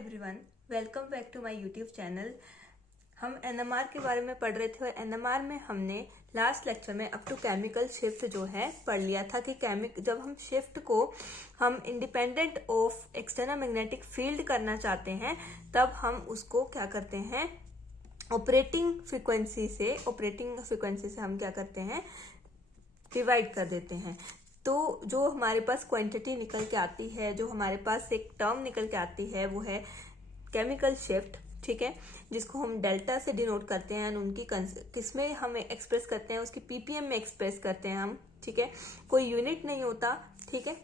Everyone, welcome back to my YouTube channel. हम NMR के बारे में पढ़ रहे थे और एनएमआर में हमने लास्ट लेक्चर में अप टू केमिकल शिफ्ट जो है पढ़ लिया था कि जब हम शिफ्ट को हम independent of external magnetic field करना चाहते हैं तब हम उसको क्या करते हैं, ऑपरेटिंग फ्रिक्वेंसी से हम क्या करते हैं, डिवाइड कर देते हैं। तो जो हमारे पास क्वांटिटी निकल के आती है, जो हमारे पास एक टर्म निकल के आती है वो है केमिकल शिफ्ट, ठीक है, जिसको हम डेल्टा से डिनोट करते हैं। उनकी किसमें हम एक्सप्रेस करते हैं, उसकी पीपीएम में एक्सप्रेस करते हैं हम, ठीक है, कोई यूनिट नहीं होता, ठीक है।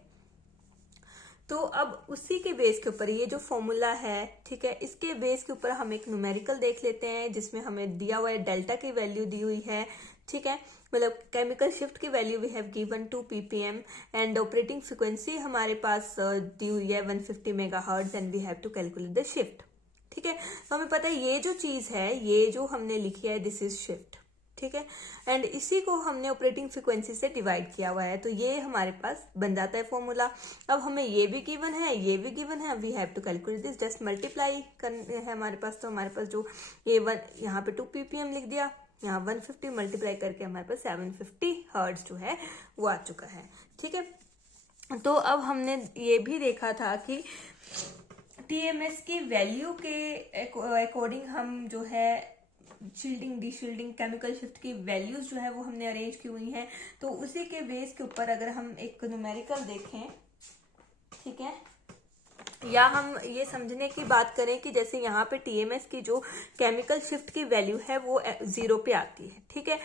तो अब उसी के बेस के ऊपर ये जो फॉर्मूला है, ठीक है, इसके बेस के ऊपर हम एक न्यूमेरिकल देख लेते हैं जिसमें हमें दिया हुआ है डेल्टा की वैल्यू दी हुई है, ठीक है, मतलब केमिकल शिफ्ट की value we have given 2 ppm and operating frequency हमारे पास दी हुई है 150 megahertz and we have to calculate the shift, ठीक है। तो हमें पता है ये जो चीज है, ये जो हमने लिखी है, दिस इज शिफ्ट, ठीक है, एंड इसी को हमने ऑपरेटिंग फ्रिक्वेंसी से डिवाइड किया हुआ है, तो ये हमारे पास बन जाता है फॉर्मूला। अब हमें ये भी गिवन है, ये भी गिवन है, we have to calculate this, just multiply करना है हमारे पास। तो हमारे पास जो ये यहाँ पे 2 ppm लिख दिया, यहाँ 150 मल्टीप्लाई करके हमारे पास 750 हर्ट्ज जो है वो आ चुका है, ठीक है। तो अब हमने ये भी देखा था कि टीएमएस की वैल्यू के अकॉर्डिंग हम जो है शील्डिंग डीशील्डिंग केमिकल शिफ्ट की वैल्यूज जो है वो हमने अरेंज की हुई हैं। तो उसी के बेस के ऊपर अगर हम एक न्यूमेरिकल देखें, ठीक है, या हम ये समझने की बात करें कि जैसे यहाँ पे टीएमएस की जो केमिकल शिफ्ट की वैल्यू है वो 0 पे आती है, ठीक है।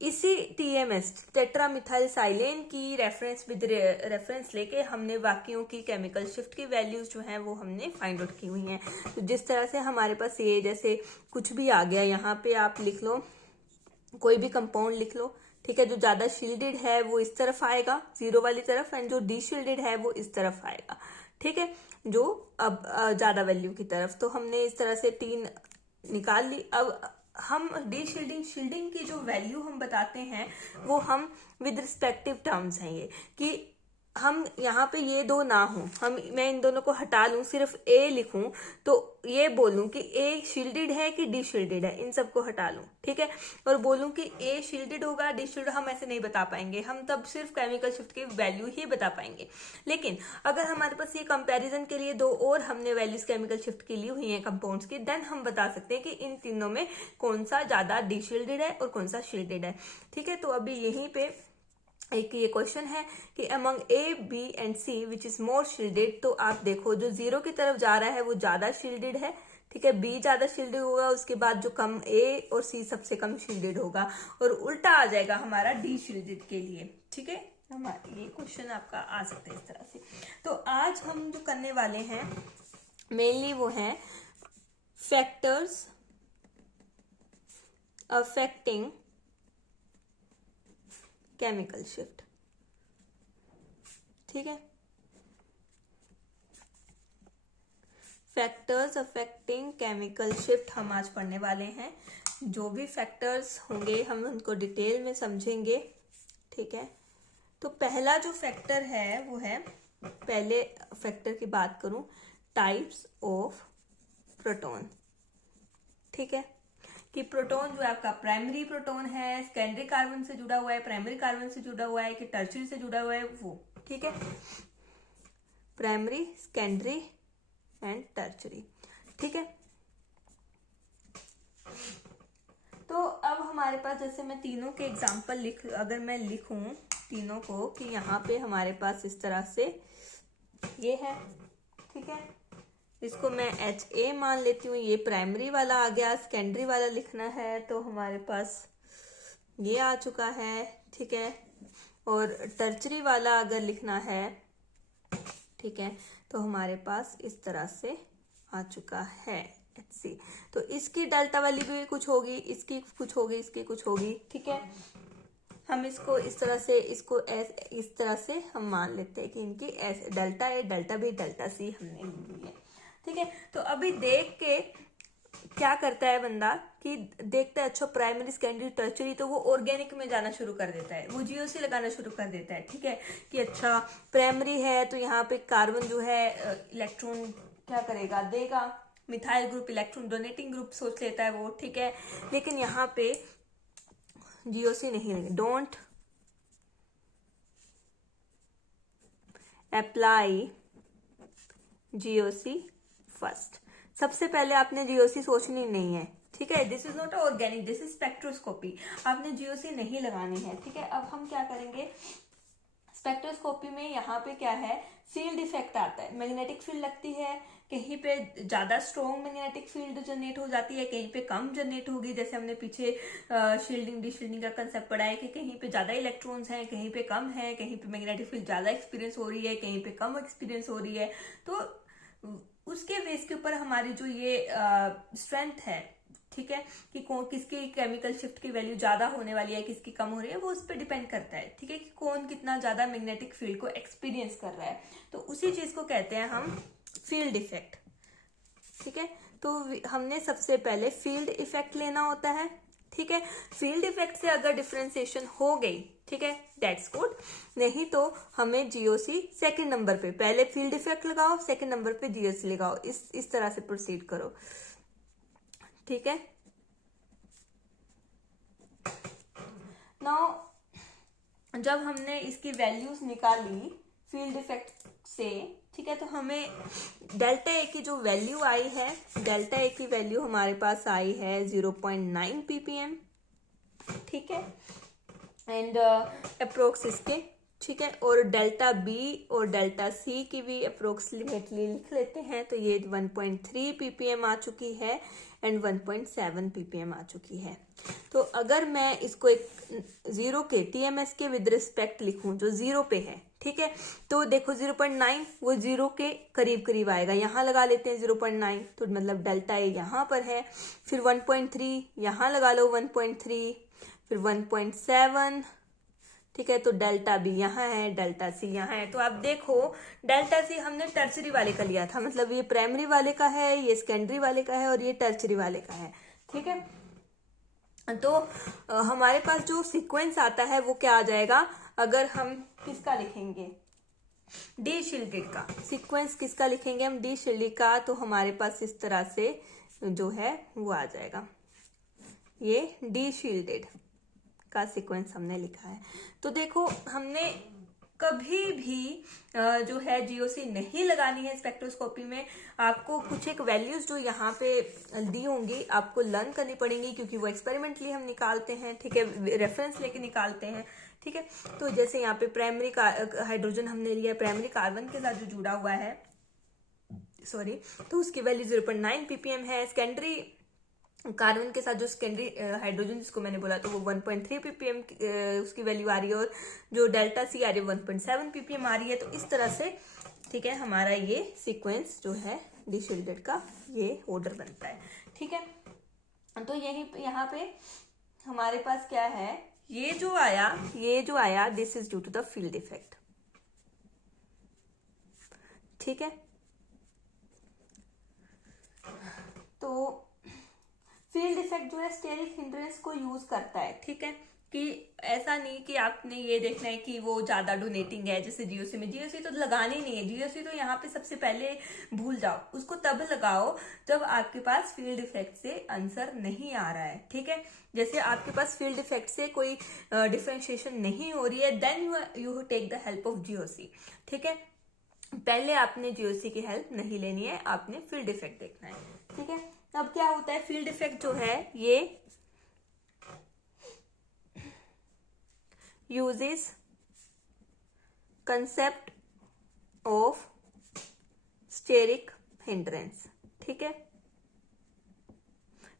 इसी टीएमएस टेट्रामिथाइलसाइलेन की रेफरेंस लेके हमने बाकियों की केमिकल शिफ्ट की वैल्यूज जो हैं वो हमने फाइंड आउट की हुई हैं। तो जिस तरह से हमारे पास ये जैसे कुछ भी आ गया, यहाँ पे आप लिख लो, कोई भी कंपाउंड लिख लो, ठीक है, जो ज्यादा शील्डेड है वो इस तरफ आएगा 0 वाली तरफ, एंड जो डीशील्डेड है वो इस तरफ आएगा, ठीक है, जो अब ज्यादा वैल्यू की तरफ। तो हमने इस तरह से 3 निकाल ली। अब हम शील्डिंग की जो वैल्यू हम बताते हैं वो हम विद रिस्पेक्टिव टर्म्स हैं, ये कि हम यहाँ पे ये दो ना हो, मैं इन दोनों को हटा लूं, सिर्फ ए लिखूं, तो ये बोलूं कि ए शील्डेड है कि डी शील्डेड है, इन सबको हटा लूं, ठीक है, और बोलूं कि ए शील्डेड होगा डी शील्डेड, हम ऐसे नहीं बता पाएंगे, हम तब सिर्फ केमिकल शिफ्ट की वैल्यू ही बता पाएंगे। लेकिन अगर हमारे पास ये कंपैरिजन के लिए दो और हमने वैल्यूज केमिकल शिफ्ट की ली हुई है कंपाउंड्स की, देन हम बता सकते हैं कि इन तीनों में कौन सा ज्यादा डी शील्डेड है और कौन सा शील्डेड है, ठीक है। तो अभी यहीं पे एक ये क्वेश्चन है कि among A B and C which is more shielded. तो आप देखो जो 0 की तरफ जा रहा है वो ज्यादा शील्डेड है, ठीक है, बी ज्यादा शील्डेड होगा, उसके बाद जो कम ए और सी सबसे कम शील्डेड होगा, और उल्टा आ जाएगा हमारा डी शील्डेड के लिए, ठीक है। हमारा ये क्वेश्चन आपका आ सकता है इस तरह से। तो आज हम जो करने वाले हैं मेनली वो है फैक्टर्स अफेक्टिंग केमिकल शिफ्ट, ठीक है, फैक्टर्स अफेक्टिंग केमिकल शिफ्ट हम आज पढ़ने वाले हैं। जो भी फैक्टर्स होंगे हम उनको डिटेल में समझेंगे, ठीक है। तो पहला जो फैक्टर है वो है, पहले फैक्टर की बात करूं, टाइप्स ऑफ प्रोटॉन, ठीक है, कि प्रोटॉन जो आपका प्राइमरी प्रोटॉन है, सेकेंडरी कार्बन से जुड़ा हुआ है, प्राइमरी कार्बन से जुड़ा हुआ है कि टर्शियरी से जुड़ा हुआ है वो, ठीक है, प्राइमरी, सेकेंडरी एंड टर्शियरी, ठीक है। तो अब हमारे पास जैसे मैं तीनों के एग्जांपल अगर मैं लिखूं तीनों को कि यहाँ पे हमारे पास इस तरह से ये है, ठीक है, इसको मैं HA मान लेती हूँ, ये प्राइमरी वाला आ गया, सेकेंडरी वाला लिखना है तो हमारे पास ये आ चुका है, ठीक है, और टर्चरी वाला अगर लिखना है, ठीक है, तो हमारे पास इस तरह से आ चुका है HC। तो इसकी डेल्टा वाली भी कुछ होगी, इसकी कुछ होगी, इसकी कुछ होगी, ठीक है। हम इसको इस तरह से, इसको इस तरह से हम मान लेते हैं कि इनकी delta A, delta B, delta C हमने ली है, ठीक है। तो अभी देख के क्या करता है बंदा कि देखता है अच्छा प्राइमरी सेकेंडरी टर्चरी, तो वो ऑर्गेनिक में जाना शुरू कर देता है, वो जीओसी लगाना शुरू कर देता है, ठीक है, कि अच्छा प्राइमरी है तो यहाँ पे कार्बन जो है इलेक्ट्रॉन क्या करेगा, देगा। Methyl group electron donating group सोच लेता है वो, ठीक है। लेकिन यहाँ पे जीओसी नहीं लेंगे, डोंट अप्लाई जीओसी फर्स्ट। सबसे पहले आपने जीओसी सोचनी नहीं है, ठीक है। This is not organic, this is spectroscopy. आपने जीओसी नहीं लगानी है, ठीक है। अब हम क्या करेंगे, स्पेक्ट्रोस्कोपी में यहाँ पे क्या है, फील्ड इफेक्ट आता है। मैग्नेटिक फील्ड लगती है, कहीं पे ज्यादा स्ट्रॉन्ग मैग्नेटिक फील्ड जनरेट हो जाती है, कहीं पे कम जनरेट होगी। जैसे हमने पीछे शील्डिंग डिशील्डिंग का कंसेप्ट पढ़ा है कि कहीं पे ज्यादा इलेक्ट्रॉन्स हैं, कहीं पे कम है, कहीं पे मैग्नेटिक फील्ड ज्यादा एक्सपीरियंस हो रही है, कहीं पे कम एक्सपीरियंस हो रही है। तो उसके बेस के ऊपर हमारी जो ये स्ट्रेंथ है, ठीक है, कि किसकी केमिकल शिफ्ट की वैल्यू ज्यादा होने वाली है, किसकी कम हो रही है, वो उस पर डिपेंड करता है, ठीक है, कि कौन कितना ज्यादा मैग्नेटिक फील्ड को एक्सपीरियंस कर रहा है। तो उसी चीज को कहते हैं हम फील्ड इफेक्ट, ठीक है। तो हमने सबसे पहले फील्ड इफेक्ट लेना होता है, ठीक है। फील्ड इफेक्ट से अगर डिफरेंशिएशन हो गई, ठीक है, दैट्स गुड। नहीं तो हमें जीओसी सेकंड नंबर पे, पहले फील्ड इफेक्ट लगाओ, सेकंड नंबर पे जीओसी लगाओ, इस तरह से प्रोसीड करो, ठीक है। नाउ जब हमने इसकी वैल्यूज निकाली फील्ड इफेक्ट से, ठीक है, तो हमें डेल्टा ए की जो वैल्यू आई है, डेल्टा ए की वैल्यू हमारे पास आई है 0.9 ppm, ठीक है, एंड अप्रोक्स इसके, ठीक है। और डेल्टा बी और डेल्टा सी की भी अप्रोक्सीमेटली लिख लेते हैं, तो ये 1.3 ppm आ चुकी है एंड 1.7 ppm आ चुकी है। तो अगर मैं इसको एक जीरो के टीएमएस के विद रिस्पेक्ट लिखूं जो जीरो पे है, ठीक है, तो देखो 0.9 वो जीरो के करीब करीब आएगा। यहाँ लगा लेते हैं 0.9, तो मतलब डेल्टा ए यहाँ पर है। फिर 1.3 यहाँ लगा लो, 1.3, फिर 1.7, ठीक है। तो डेल्टा बी यहाँ है, डेल्टा सी यहाँ है। तो आप देखो डेल्टा सी हमने टर्चरी वाले का लिया था, मतलब ये प्राइमरी वाले का है, ये सेकेंडरी वाले का है और ये टर्चरी वाले का है, ठीक है। तो हमारे पास जो सीक्वेंस आता है वो क्या आ जाएगा, अगर हम किसका लिखेंगे, डी शील्डेड का सीक्वेंस किसका लिखेंगे हम, डी शील्डेड का, तो हमारे पास इस तरह से जो है वो आ जाएगा, ये डी शील्डेड का सीक्वेंस हमने लिखा है। तो देखो हमने कभी भी जो है जीओसी नहीं लगानी है स्पेक्ट्रोस्कोपी में। आपको कुछ एक वैल्यूज जो यहाँ पे दी होंगी आपको लर्न करनी पड़ेंगी, क्योंकि वो एक्सपेरिमेंटली हम निकालते हैं, ठीक है, रेफरेंस लेके निकालते हैं, ठीक है। तो जैसे यहाँ पे प्राइमरी हाइड्रोजन हमने लिया प्राइमरी कार्बन के साथ जो जुड़ा हुआ है, सॉरी, तो उसकी वैल्यू 0.9 ppm है। सेकेंडरी कार्बन के साथ जो सेकेंडरी हाइड्रोजन जिसको मैंने बोला तो वो 1.3 ppm उसकी वैल्यू आ रही है, और जो डेल्टा सी आ रही है 1.7 ppm आ रही है। तो इस तरह से, ठीक है, हमारा ये सीक्वेंस जो है डी शील्डेड का ये ऑर्डर बनता है, ठीक है। तो यही यहाँ पे हमारे पास क्या है, ये जो आया this is due to the field effect, ठीक है। तो फील्ड इफेक्ट जो है स्टेरिक हिंड्रेंस को यूज करता है, ठीक है, कि ऐसा नहीं कि आपने ये देखना है कि वो ज्यादा डोनेटिंग है जैसे जीओसी में। जीओसी तो लगानी नहीं है, जीओसी तो यहाँ पे सबसे पहले भूल जाओ, उसको तब लगाओ जब आपके पास फील्ड इफेक्ट से आंसर नहीं आ रहा है, ठीक है। जैसे आपके पास फील्ड इफेक्ट से कोई डिफरेंशिएशन नहीं हो रही है, then you take the help of GOC, ठीक है। पहले आपने जीओसी की हेल्प नहीं लेनी है, आपने फील्ड इफेक्ट देखना है, ठीक है। अब क्या होता है, फील्ड इफेक्ट जो है ये uses concept of steric hindrance, ठीक है,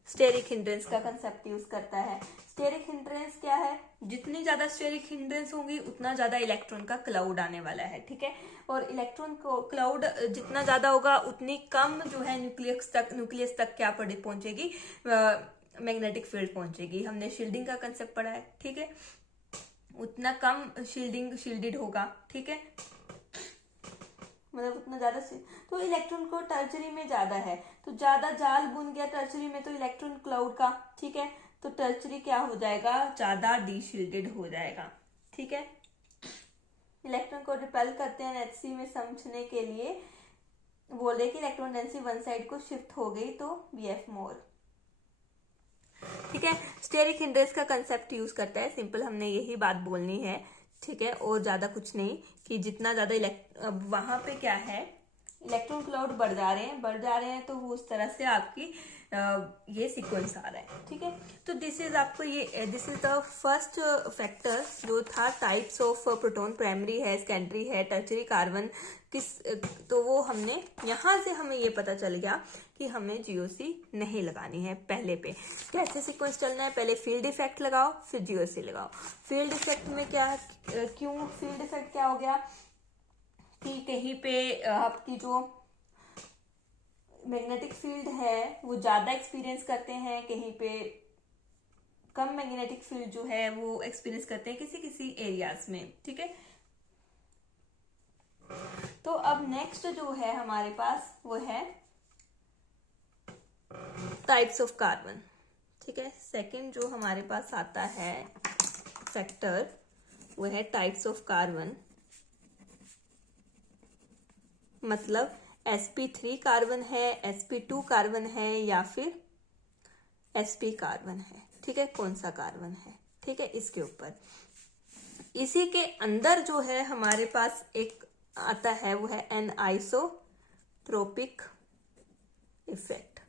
स्टेरिक हिंड्रेंस का कंसेप्ट यूज करता है। स्टेरिक हिंड्रेंस क्या है, जितनी ज्यादा स्टेरिक हिंड्रेंस होंगी उतना ज्यादा इलेक्ट्रॉन का क्लाउड आने वाला है, ठीक है। और इलेक्ट्रॉन को क्लाउड जितना ज्यादा होगा उतनी कम जो है न्यूक्लियस तक क्या पहुंचेगी, मैग्नेटिक फील्ड पहुंचेगी। हमने शील्डिंग का कंसेप्ट पढ़ा है, ठीक है, उतना कम शील्डेड होगा, ठीक है, मतलब उतना ज्यादा। तो इलेक्ट्रॉन को टर्चरी में ज्यादा है, तो ज्यादा जाल बुन गया टर्चरी में तो इलेक्ट्रॉन क्लाउड का, ठीक है, तो टर्चरी क्या हो जाएगा, ज्यादा डीशील्डेड हो जाएगा, ठीक है। इलेक्ट्रॉन को रिपेल करते हैं एचसी में समझने के लिए, बोल रहे कि इलेक्ट्रॉन डेंसिटी वन साइड को शिफ्ट हो गई तो BF मोर। ठीक है, स्टेरिक हिंड्रेंस का कंसेप्ट यूज करता है, सिंपल हमने यही बात बोलनी है। ठीक है, और ज्यादा कुछ नहीं कि जितना ज्यादा वहां पे क्या है, इलेक्ट्रॉन क्लाउड बढ़ जा रहे हैं तो वो उस तरह से आपकी ये सीक्वेंस आ रहा है। ठीक है, तो this is the first factor जो था टाइप्स ऑफ प्रोटॉन, प्राइमरी है, सेकेंडरी है, टर्शरी कार्बन किस, तो वो हमने यहाँ से हमें ये पता चल गया कि हमें GOC नहीं लगानी है। पहले पे कैसे सीक्वेंस चलना है, पहले फील्ड इफेक्ट लगाओ फिर GOC लगाओ। फील्ड इफेक्ट में क्यों फील्ड इफेक्ट क्या हो गया कि कहीं पे आपकी जो मैग्नेटिक फील्ड है वो ज्यादा एक्सपीरियंस करते हैं, कहीं पे कम मैग्नेटिक फील्ड जो है वो एक्सपीरियंस करते हैं किसी किसी एरियाज में। ठीक है, तो अब नेक्स्ट जो है हमारे पास वो है टाइप्स ऑफ कार्बन। ठीक है, सेकंड जो हमारे पास आता है फैक्टर वो है टाइप्स ऑफ कार्बन। मतलब sp3 कार्बन है, sp2 कार्बन है या फिर sp कार्बन है। ठीक है, कौन सा कार्बन है। ठीक है, इसके ऊपर इसी के अंदर जो है हमारे पास एक आता है वो है एनआइसोट्रोपिक इफेक्ट।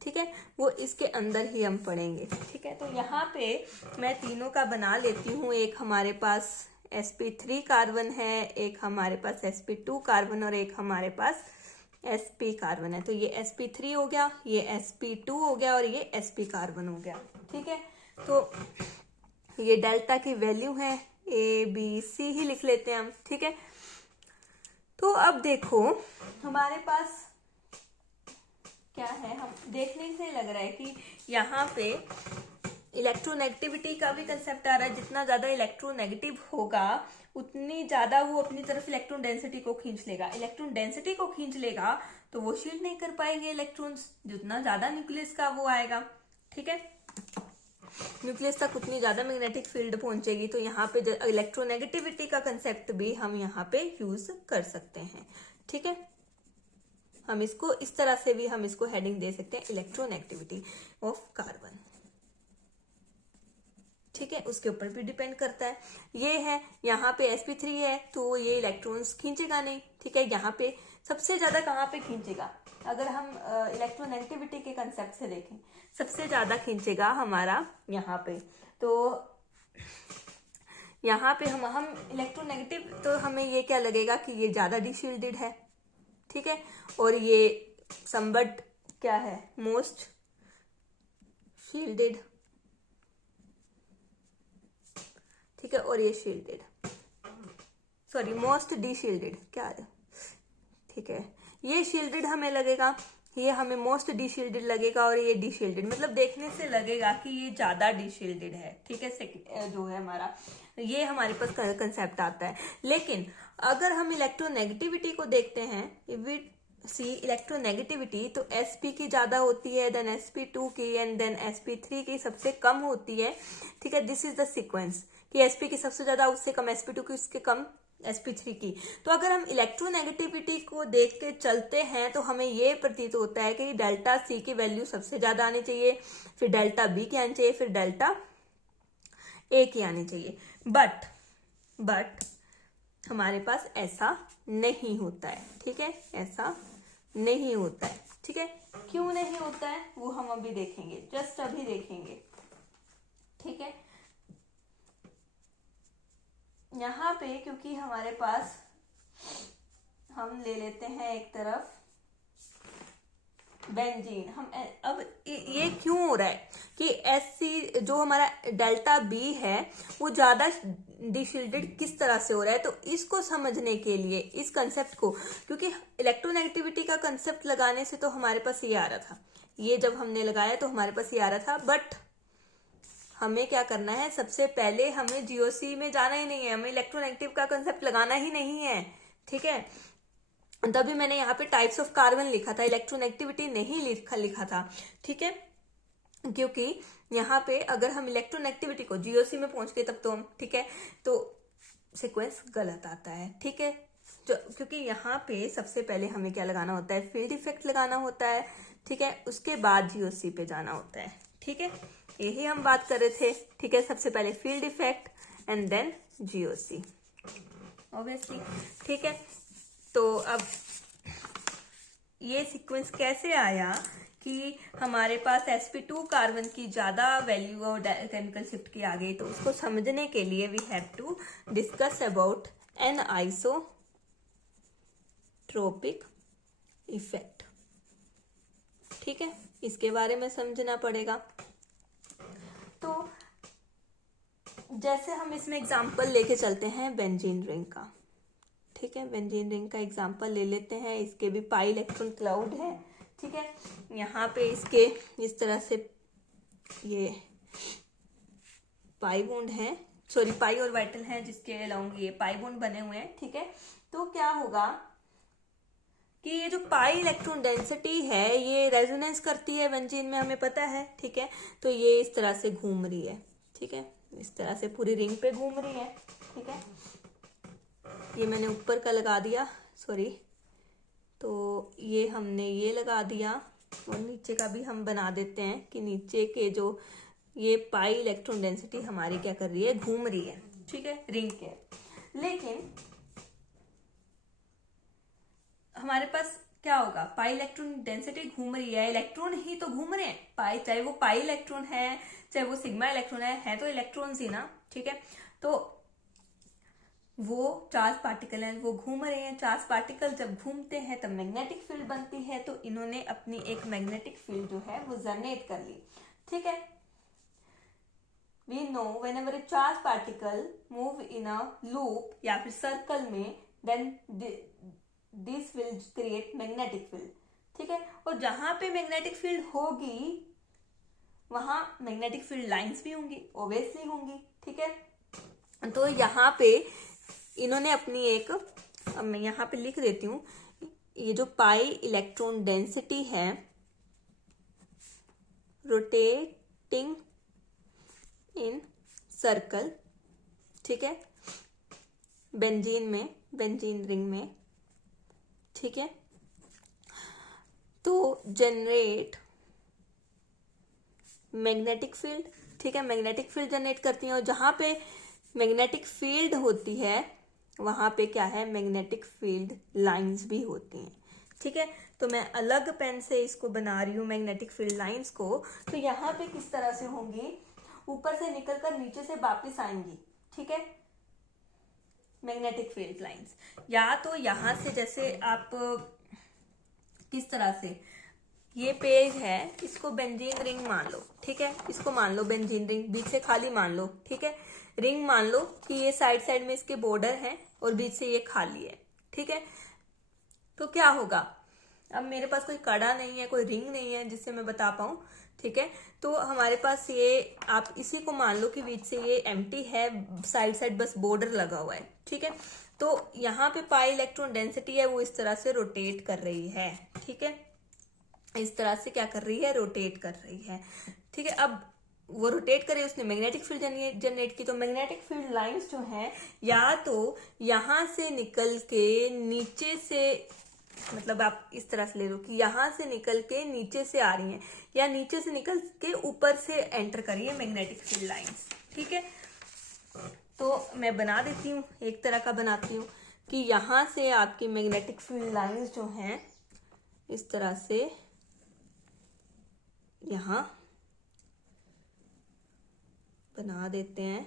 ठीक है, वो इसके अंदर ही हम पढ़ेंगे। ठीक है, तो यहाँ पे मैं तीनों का बना लेती हूँ। एक हमारे पास sp3 कार्बन है, एक हमारे पास sp2 कार्बन और एक हमारे पास sp कार्बन है। तो ये sp3 हो गया, ये sp2 हो गया और ये sp कार्बन हो गया। ठीक है, तो ये डेल्टा की वैल्यू है, ABC ही लिख लेते हैं हम। ठीक है, तो अब देखो हमारे पास क्या है, हम देखने से लग रहा है कि यहाँ पे इलेक्ट्रोनेगेटिविटी का भी कंसेप्ट आ रहा है। जितना ज्यादा इलेक्ट्रोनेगेटिव होगा उतनी ज्यादा वो अपनी तरफ इलेक्ट्रॉन डेंसिटी को खींच लेगा। इलेक्ट्रॉन डेंसिटी को खींच लेगा तो वो शील्ड नहीं कर पाएंगे इलेक्ट्रॉन्स, जितना ज्यादा न्यूक्लियस का वो आएगा। ठीक है, न्यूक्लियस तक उतनी ज्यादा मैग्नेटिक फील्ड पहुंचेगी। तो यहाँ पे इलेक्ट्रोनेगेटिविटी का कंसेप्ट भी हम यहाँ पे यूज कर सकते हैं। ठीक है, हम इसको इस तरह से भी हम इसको हेडिंग दे सकते हैं, इलेक्ट्रोनेगेटिविटी ऑफ कार्बन। ठीक है, उसके ऊपर भी डिपेंड करता है। ये है यहाँ पे sp3 है तो ये इलेक्ट्रॉन्स खींचेगा नहीं। ठीक है, यहाँ पे सबसे ज्यादा कहाँ पे खींचेगा, अगर हम इलेक्ट्रोनेगेटिविटी के कंसेप्ट से देखें सबसे ज्यादा खींचेगा हमारा यहाँ पे। तो यहाँ पे हम इलेक्ट्रोनेगेटिव, तो हमें ये क्या लगेगा कि ये ज्यादा डीशील्डेड है। ठीक है, और ये समबट क्या है, मोस्ट शील्डेड। ठीक है, और ये शील्डेड, सॉरी मोस्ट डीशील्डेड क्या है। ठीक है, ये शील्डेड हमें लगेगा, ये हमें मोस्ट डीशील्डेड लगेगा और ये डीशील्डेड, मतलब देखने से लगेगा कि ये ज्यादा डीशील्डेड है। ठीक है, जो है हमारा ये हमारे पास कंसेप्ट आता है। लेकिन अगर हम इलेक्ट्रोनेगेटिविटी को देखते हैं, इलेक्ट्रोनेगेटिविटी तो sp की ज्यादा होती है देन sp2 की एंड देन sp3 की सबसे कम होती है। ठीक है, दिस इज द सीक्वेंस कि sp की सबसे ज्यादा, उससे कम sp2 की, उसके कम sp3 की। तो अगर हम इलेक्ट्रोनेगेटिविटी को देख के चलते हैं तो हमें ये प्रतीत होता है कि डेल्टा C की वैल्यू सबसे ज्यादा आनी चाहिए, फिर डेल्टा B की आनी चाहिए, फिर डेल्टा A की आनी चाहिए। बट हमारे पास ऐसा नहीं होता है। ठीक है, ऐसा नहीं होता है। ठीक है, क्यों नहीं होता है वो हम अभी देखेंगे, जस्ट अभी देखेंगे। ठीक है, यहाँ पे क्योंकि हमारे पास, हम ले लेते हैं एक तरफ बेंजीन। हम अब ये क्यों हो रहा है कि SC जो हमारा डेल्टा B है वो ज्यादा डिशील्डेड किस तरह से हो रहा है, तो इसको समझने के लिए इस कंसेप्ट को, क्योंकि इलेक्ट्रोनेगेटिविटी का कंसेप्ट लगाने से तो हमारे पास ये आ रहा था, ये जब हमने लगाया तो हमारे पास ये आ रहा था। बट हमें क्या करना है, सबसे पहले हमें GOC में जाना ही नहीं है, हमें इलेक्ट्रोनेगेटिव का कंसेप्ट लगाना ही नहीं है। ठीक है, तभी मैंने यहाँ पे टाइप्स ऑफ कार्बन लिखा था, इलेक्ट्रोनेगेटिविटी नहीं लिखा था। ठीक है, क्योंकि यहाँ पे अगर हम इलेक्ट्रोनेगेटिविटी को GOC में पहुंच गए तब तो हम, ठीक है, तो सीक्वेंस गलत आता है। ठीक है, क्योंकि यहाँ पे सबसे पहले हमें क्या लगाना होता है, फील्ड इफेक्ट लगाना होता है, ठीक है, उसके बाद जीओसी पे जाना होता है, ठीक है, यही हम बात कर रहे थे, ठीक है, सबसे पहले field effect and then GOC, obviously, ठीक है। तो अब ये सीक्वेंस कैसे आया कि हमारे पास sp2 कार्बन की ज्यादा वैल्यू और केमिकल शिफ्ट की आ गई, तो उसको समझने के लिए we have to discuss about anisotropic effect, ठीक है, इसके बारे में समझना पड़ेगा। तो जैसे हम इसमें एग्जांपल लेके चलते हैं बेंजीन रिंग का, ठीक है, बेंजीन रिंग का एग्जांपल ले लेते हैं। इसके भी पाई इलेक्ट्रॉन क्लाउड है, ठीक है, यहाँ पे इसके इस तरह से ये पाई बॉन्ड है, सॉरी पाई और वाइटल है, जिसके अलाउंग ये पाई बॉन्ड बने हुए हैं, ठीक है। तो क्या होगा कि ये जो पाई इलेक्ट्रॉन डेंसिटी है ये रेजोनेंस करती है बेंजीन में, हमें पता है, ठीक है। तो ये इस तरह से घूम रही है, ठीक है, इस तरह से पूरी रिंग पे घूम रही है, ठीक है। ये मैंने ऊपर का लगा दिया, सॉरी, तो ये हमने ये लगा दिया, और नीचे का भी हम बना देते हैं कि नीचे के जो ये पाई इलेक्ट्रॉन डेंसिटी हमारी क्या कर रही है, घूम रही है, ठीक है, रिंग के। लेकिन हमारे पास क्या होगा, पाई इलेक्ट्रॉन डेंसिटी घूम रही है, इलेक्ट्रॉन ही तो घूम रहे हैं, पाई, चाहे वो पाई इलेक्ट्रॉन है चाहे वो सिग्मा इलेक्ट्रॉन है तो इलेक्ट्रॉन्स ही ना, ठीक है। तो वो चार्ज पार्टिकल हैं, वो घूम रहे हैं, चार्ज पार्टिकल जब घूमते हैं तब मैग्नेटिक फील्ड बनती है, तो इन्होंने अपनी एक मैग्नेटिक फील्ड जो है वो जनरेट कर ली, ठीक है। We know whenever a charged particle move in a loop या फिर सर्कल में, then this will create magnetic field, ठीक है। और जहां पे मैग्नेटिक फील्ड होगी वहां मैग्नेटिक फील्ड लाइंस भी होंगी, ऑब्वियसली होंगी, ठीक है। तो यहाँ पे इन्होंने अपनी एक, अब मैं यहाँ पे लिख देती हूँ, ये जो पाई इलेक्ट्रॉन डेंसिटी है रोटेटिंग इन सर्कल, ठीक है, बेंजीन में, बेंजीन रिंग में, ठीक है, तो जनरेट मैग्नेटिक फील्ड, ठीक है, मैग्नेटिक फील्ड जनरेट करती है, और जहां पे मैग्नेटिक फील्ड होती है वहां पे क्या है, मैग्नेटिक फील्ड लाइंस भी होती हैं, ठीक है। तो मैं अलग पेन से इसको बना रही हूँ मैग्नेटिक फील्ड लाइंस को। तो यहाँ पे किस तरह से होंगी, ऊपर से निकलकर नीचे से वापस आएंगी, ठीक है, मैग्नेटिक फील्ड लाइंस। या तो यहां से, जैसे आप किस तरह से, ये पेज है, इसको बेंजीन रिंग मान लो, ठीक है, इसको मान लो बेंजीन रिंग, बीच से खाली मान लो, ठीक है, रिंग मान लो कि ये साइड साइड में इसके बॉर्डर हैं और बीच से ये खाली है, ठीक है। तो क्या होगा, अब मेरे पास कोई कड़ा नहीं है, कोई रिंग नहीं है जिससे मैं बता पाऊं, ठीक है। तो हमारे पास ये, आप इसी को मान लो कि बीच से ये एम्प्टी है, साइड साइड बस बॉर्डर लगा हुआ है, ठीक है। तो यहाँ पे पाई इलेक्ट्रॉन डेंसिटी है वो इस तरह से रोटेट कर रही है, ठीक है, इस तरह से क्या कर रही है, रोटेट कर रही है, ठीक है। अब वो रोटेट करे, उसने मैग्नेटिक फील्ड जनरेट की, तो मैग्नेटिक फील्ड लाइंस जो हैं या तो यहां से निकल के नीचे से, मतलब आप इस तरह से ले लो कि यहां से निकल के नीचे से आ रही हैं, या नीचे से निकल के ऊपर से एंटर करिए मैग्नेटिक फील्ड लाइंस, ठीक है। तो मैं बना देती हूँ, एक तरह का बनाती हूँ कि यहां से आपकी मैग्नेटिक फील्ड लाइंस जो हैं इस तरह से यहां बना देते हैं,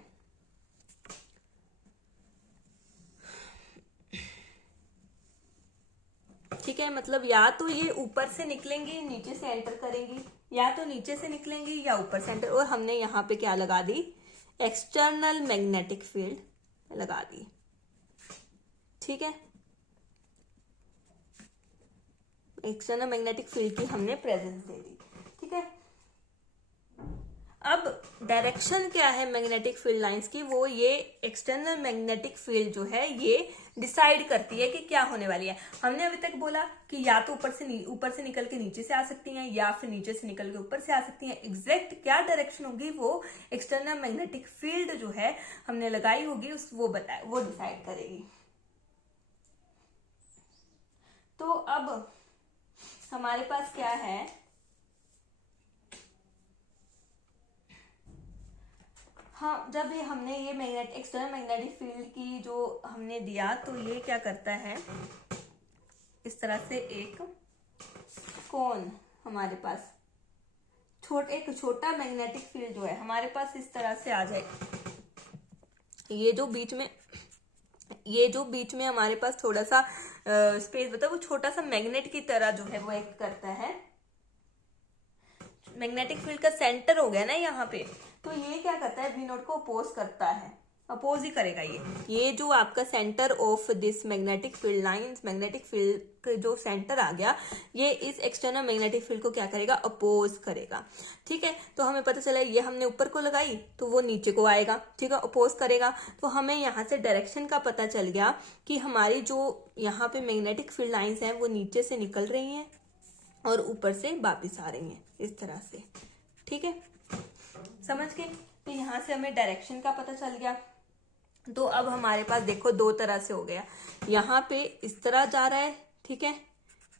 ठीक है। मतलब या तो ये ऊपर से निकलेंगी नीचे से एंटर करेंगी, या तो नीचे से निकलेंगी या ऊपर से एंटर, और हमने यहाँ पे क्या लगा दी, एक्सटर्नल मैग्नेटिक फील्ड लगा दी, ठीक है, एक्सटर्नल मैग्नेटिक फील्ड की हमने प्रेजेंस दे दी, ठीक है। अब डायरेक्शन क्या है मैग्नेटिक फील्ड लाइंस की, वो ये एक्सटर्नल मैग्नेटिक फील्ड जो है ये डिसाइड करती है कि क्या होने वाली है। हमने अभी तक बोला कि या तो ऊपर से निकल के नीचे से आ सकती हैं, या फिर नीचे से निकल के ऊपर से आ सकती हैं। एग्जैक्ट क्या डायरेक्शन होगी वो एक्सटर्नल मैग्नेटिक फील्ड जो है हमने लगाई होगी वो डिसाइड करेगी, तो अब हमारे पास क्या है, हाँ, जब ये हमने ये एक्सटर्नल मैग्नेटिक फील्ड की जो हमने दिया, तो ये क्या करता है, इस तरह से एक कोन हमारे पास एक छोटा मैग्नेटिक फील्ड जो है हमारे पास इस तरह से आ जाए। ये जो बीच में हमारे पास थोड़ा सा स्पेस बता, वो छोटा सा मैग्नेट की तरह जो है वो एक्ट करता है। मैग्नेटिक फील्ड का सेंटर हो गया ना यहाँ पे, तो ये क्या करता है, वी नोट को अपोज करता है, अपोज ही करेगा। ये जो आपका centre of this magnetic field lines, magnetic field का जो सेंटर आ गया, ये इस एक्सटर्नल मैग्नेटिक फील्ड को क्या करेगा, अपोज करेगा। ठीक है, तो हमें पता चला ये हमने ऊपर को लगाई तो वो नीचे को आएगा। ठीक है, अपोज करेगा, तो हमें यहाँ से डायरेक्शन का पता चल गया कि हमारी जो यहाँ पे मैग्नेटिक फील्ड लाइंस हैं वो नीचे से निकल रही हैं और ऊपर से वापिस आ रही हैं इस तरह से। ठीक है, समझ गए। तो यहाँ से हमें डायरेक्शन का पता चल गया। तो अब हमारे पास देखो दो तरह से हो गया, यहाँ पे इस तरह जा रहा है, ठीक है,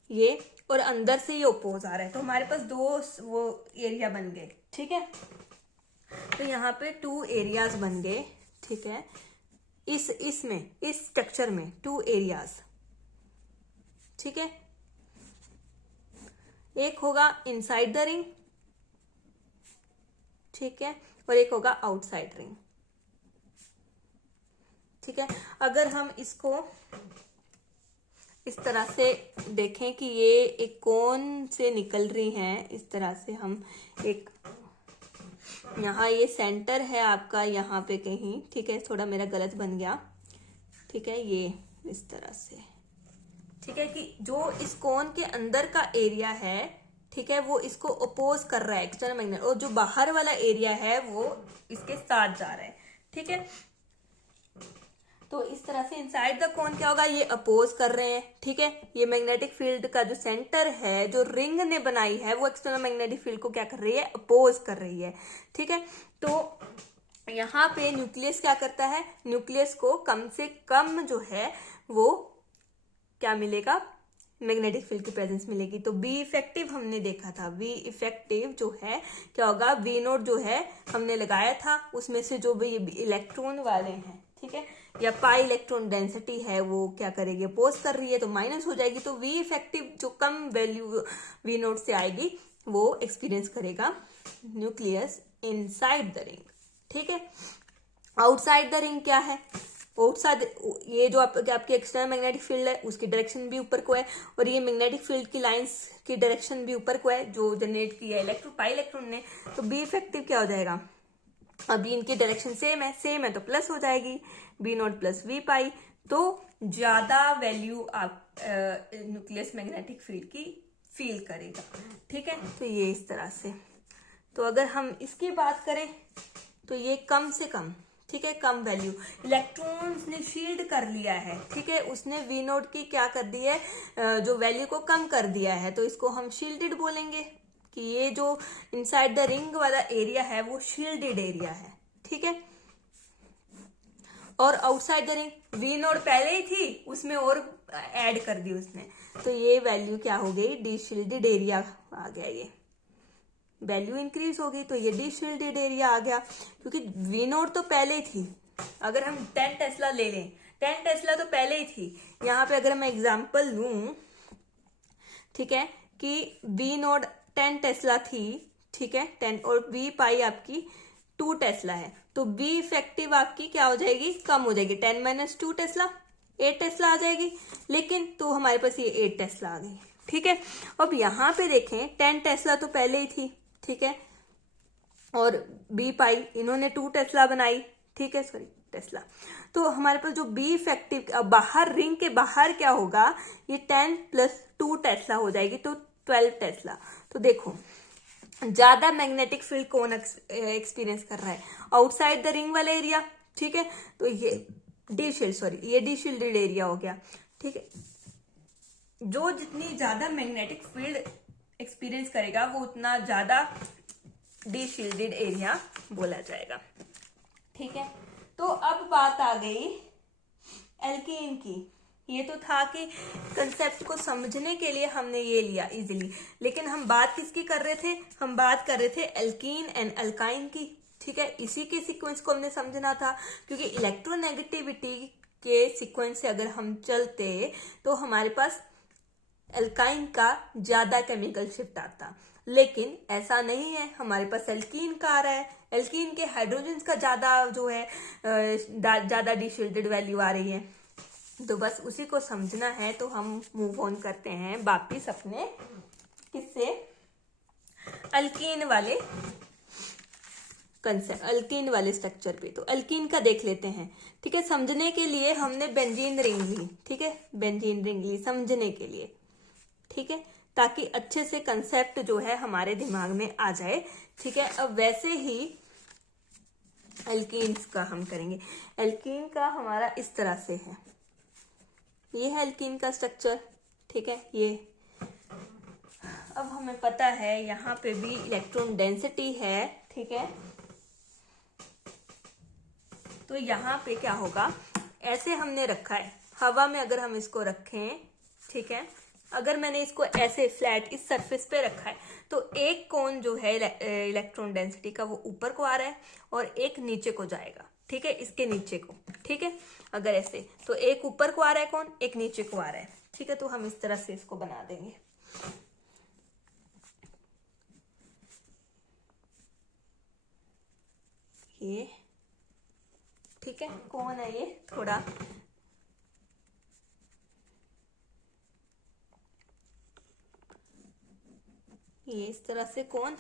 ये, और अंदर से ये ओपोज आ रहा है, तो हमारे पास दो वो एरिया बन गए। ठीक है, तो यहाँ पे 2 एरियाज बन गए। ठीक है, इस स्ट्रक्चर में 2 एरियाज। ठीक है, एक होगा इनसाइड द रिंग, ठीक है, और एक होगा आउटसाइड रिंग। ठीक है, अगर हम इसको इस तरह से देखें कि ये एक कोन से निकल रही हैं, इस तरह से हम एक, यहाँ ये सेंटर है आपका यहाँ पे कहीं, ठीक है, थोड़ा मेरा गलत बन गया। ठीक है, ये इस तरह से, ठीक है, कि जो इस कोन के अंदर का एरिया है, ठीक है, वो इसको अपोज कर रहा है एक्सटर्नल मैग्नेट, और जो बाहर वाला एरिया है वो इसके साथ जा रहा है। ठीक है, तो इस तरह से इनसाइड द कोन क्या होगा, ये अपोज कर रहे हैं। ठीक है, ये मैग्नेटिक फील्ड का जो सेंटर है, जो रिंग ने बनाई है, वो एक्सटर्नल मैग्नेटिक फील्ड को क्या कर रही है, अपोज कर रही है। ठीक है, तो यहाँ पे न्यूक्लियस क्या करता है, न्यूक्लियस को कम से कम जो है वो क्या मिलेगा, मैग्नेटिक फील्ड की प्रेजेंस मिलेगी। तो बी इफेक्टिव हमने देखा था, वी इफेक्टिव जो है क्या होगा, वी नोट जो है हमने लगाया था, उसमें से जो भी इलेक्ट्रॉन वाले हैं, ठीक है, या पाई इलेक्ट्रॉन डेंसिटी है, वो क्या करेगी, अपोज कर रही है, तो माइनस हो जाएगी। तो वी इफेक्टिव जो कम वैल्यू वी नोट से आएगी वो एक्सपीरियंस करेगा न्यूक्लियस इनसाइड द रिंग। ठीक है, आउटसाइड द रिंग क्या है, आउटसाइड ये जो आपकी एक्सटर्नल मैग्नेटिक फील्ड है उसकी डायरेक्शन भी ऊपर को है, और ये मैग्नेटिक फील्ड की लाइंस की डायरेक्शन भी ऊपर को है जो जनरेट की है पाई इलेक्ट्रॉन ने। तो बी इफेक्टिव क्या हो जाएगा, अभी इनकी डायरेक्शन सेम है तो प्लस हो जाएगी, बी नॉट प्लस वी पाई। तो ज्यादा वैल्यू आप न्यूक्लियस मैग्नेटिक फील्ड की फील करेगा। ठीक है, तो ये इस तरह से। तो अगर हम इसकी बात करें तो ये कम से कम, ठीक है, कम वैल्यू इलेक्ट्रॉन्स ने शील्ड कर लिया है। ठीक है, उसने वी नोट की क्या कर दी है, जो वैल्यू को कम कर दिया है, तो इसको हम शील्डेड बोलेंगे कि ये जो इनसाइड द रिंग वाला एरिया है वो शील्डेड एरिया है। ठीक है, और outside the ring we note पहले ही थी, उसमें और ऐड कर दी उसने, तो ये वैल्यू क्या हो गई, डीशील्डेड एरिया आ गया, ये वैल्यू इंक्रीज हो गई, तो ये डीशील्डेड एरिया आ गया, क्योंकि वी नोट तो पहले ही थी। अगर हम 10 टेस्ला ले लें, 10 टेस्ला तो पहले ही थी। यहाँ पे अगर मैं एग्जांपल लूं, ठीक है, कि वी नोट 10 टेस्ला थी, ठीक है, 10, और वी पाई आपकी 2 टेस्ला है, तो बी इफेक्टिव आपकी क्या हो जाएगी, कम हो जाएगी, 10 माइनस 2 टेस्ला 8 टेस्ला आ जाएगी। लेकिन तो हमारे पास ये 8 टेस्ला आ गई। ठीक है, अब यहाँ पे देखें 10 टेस्ला तो पहले ही थी, ठीक है, और बी पाई इन्होंने 2 टेस्ला बनाई, ठीक है, सॉरी टेस्ला, तो हमारे पास जो बी इफेक्टिव बाहर रिंग के बाहर क्या होगा, ये 10 प्लस 2 टेस्ला हो जाएगी, तो 12 टेस्ला। तो देखो ज्यादा मैग्नेटिक फील्ड कौन एक्सपीरियंस कर रहा है, आउटसाइड द रिंग वाला एरिया। ठीक है, तो ये डी शील्डेड एरिया हो गया। ठीक है, जो जितनी ज्यादा मैग्नेटिक फील्ड एक्सपीरियंस करेगा वो उतना ज्यादा डी शील्डेड एरिया बोला जाएगा। ठीक है, तो अब बात आ गई एल्कीन की, ये तो था कि कंसेप्ट को समझने के लिए हमने ये लिया इजीली, लेकिन हम बात किसकी कर रहे थे, हम बात कर रहे थे एल्कीन एंड अल्काइन की। ठीक है, इसी के सीक्वेंस को हमने समझना था, क्योंकि इलेक्ट्रोनेगेटिविटी के सीक्वेंस से अगर हम चलते तो हमारे पास एल्काइन का ज्यादा केमिकल शिफ्ट आता, लेकिन ऐसा नहीं है, हमारे पास एल्कीन का आ रहा है। एल्कीन के हाइड्रोजन का ज्यादा जो है ज्यादा डिशिल्टेड वैल्यू आ रही है। तो बस उसी को समझना है, तो हम मूव ऑन करते हैं वापिस अपने किससे, अल्कीन वाले कंसेप्ट, अल्कीन वाले स्ट्रक्चर पे। तो अल्कीन का देख लेते हैं। ठीक है, समझने के लिए हमने बेंजीन रिंग ली। ठीक है, बेंजीन रिंग ली समझने के लिए। ठीक है, ताकि अच्छे से कंसेप्ट जो है हमारे दिमाग में आ जाए। ठीक है, अब वैसे ही एल्कीन्स का हम करेंगे। एल्कीन का हमारा इस तरह से है, ये है एल्कीन का स्ट्रक्चर। ठीक है, ये अब हमें पता है यहाँ पे भी इलेक्ट्रॉन डेंसिटी है। ठीक है, तो यहाँ पे क्या होगा, ऐसे हमने रखा है हवा में, अगर हम इसको रखें, ठीक है, अगर मैंने इसको ऐसे फ्लैट इस सरफेस पे रखा है, तो एक कौन जो है इलेक्ट्रॉन डेंसिटी का वो ऊपर को आ रहा है और एक नीचे को जाएगा। ठीक है, इसके नीचे को। ठीक है, अगर ऐसे, तो एक ऊपर को आ रहा है कौन, एक नीचे को आ रहा है। ठीक है, तो हम इस तरह से इसको बना देंगे। ये ठीक है, कौन है ये, थोड़ा ये इस तरह से कौन।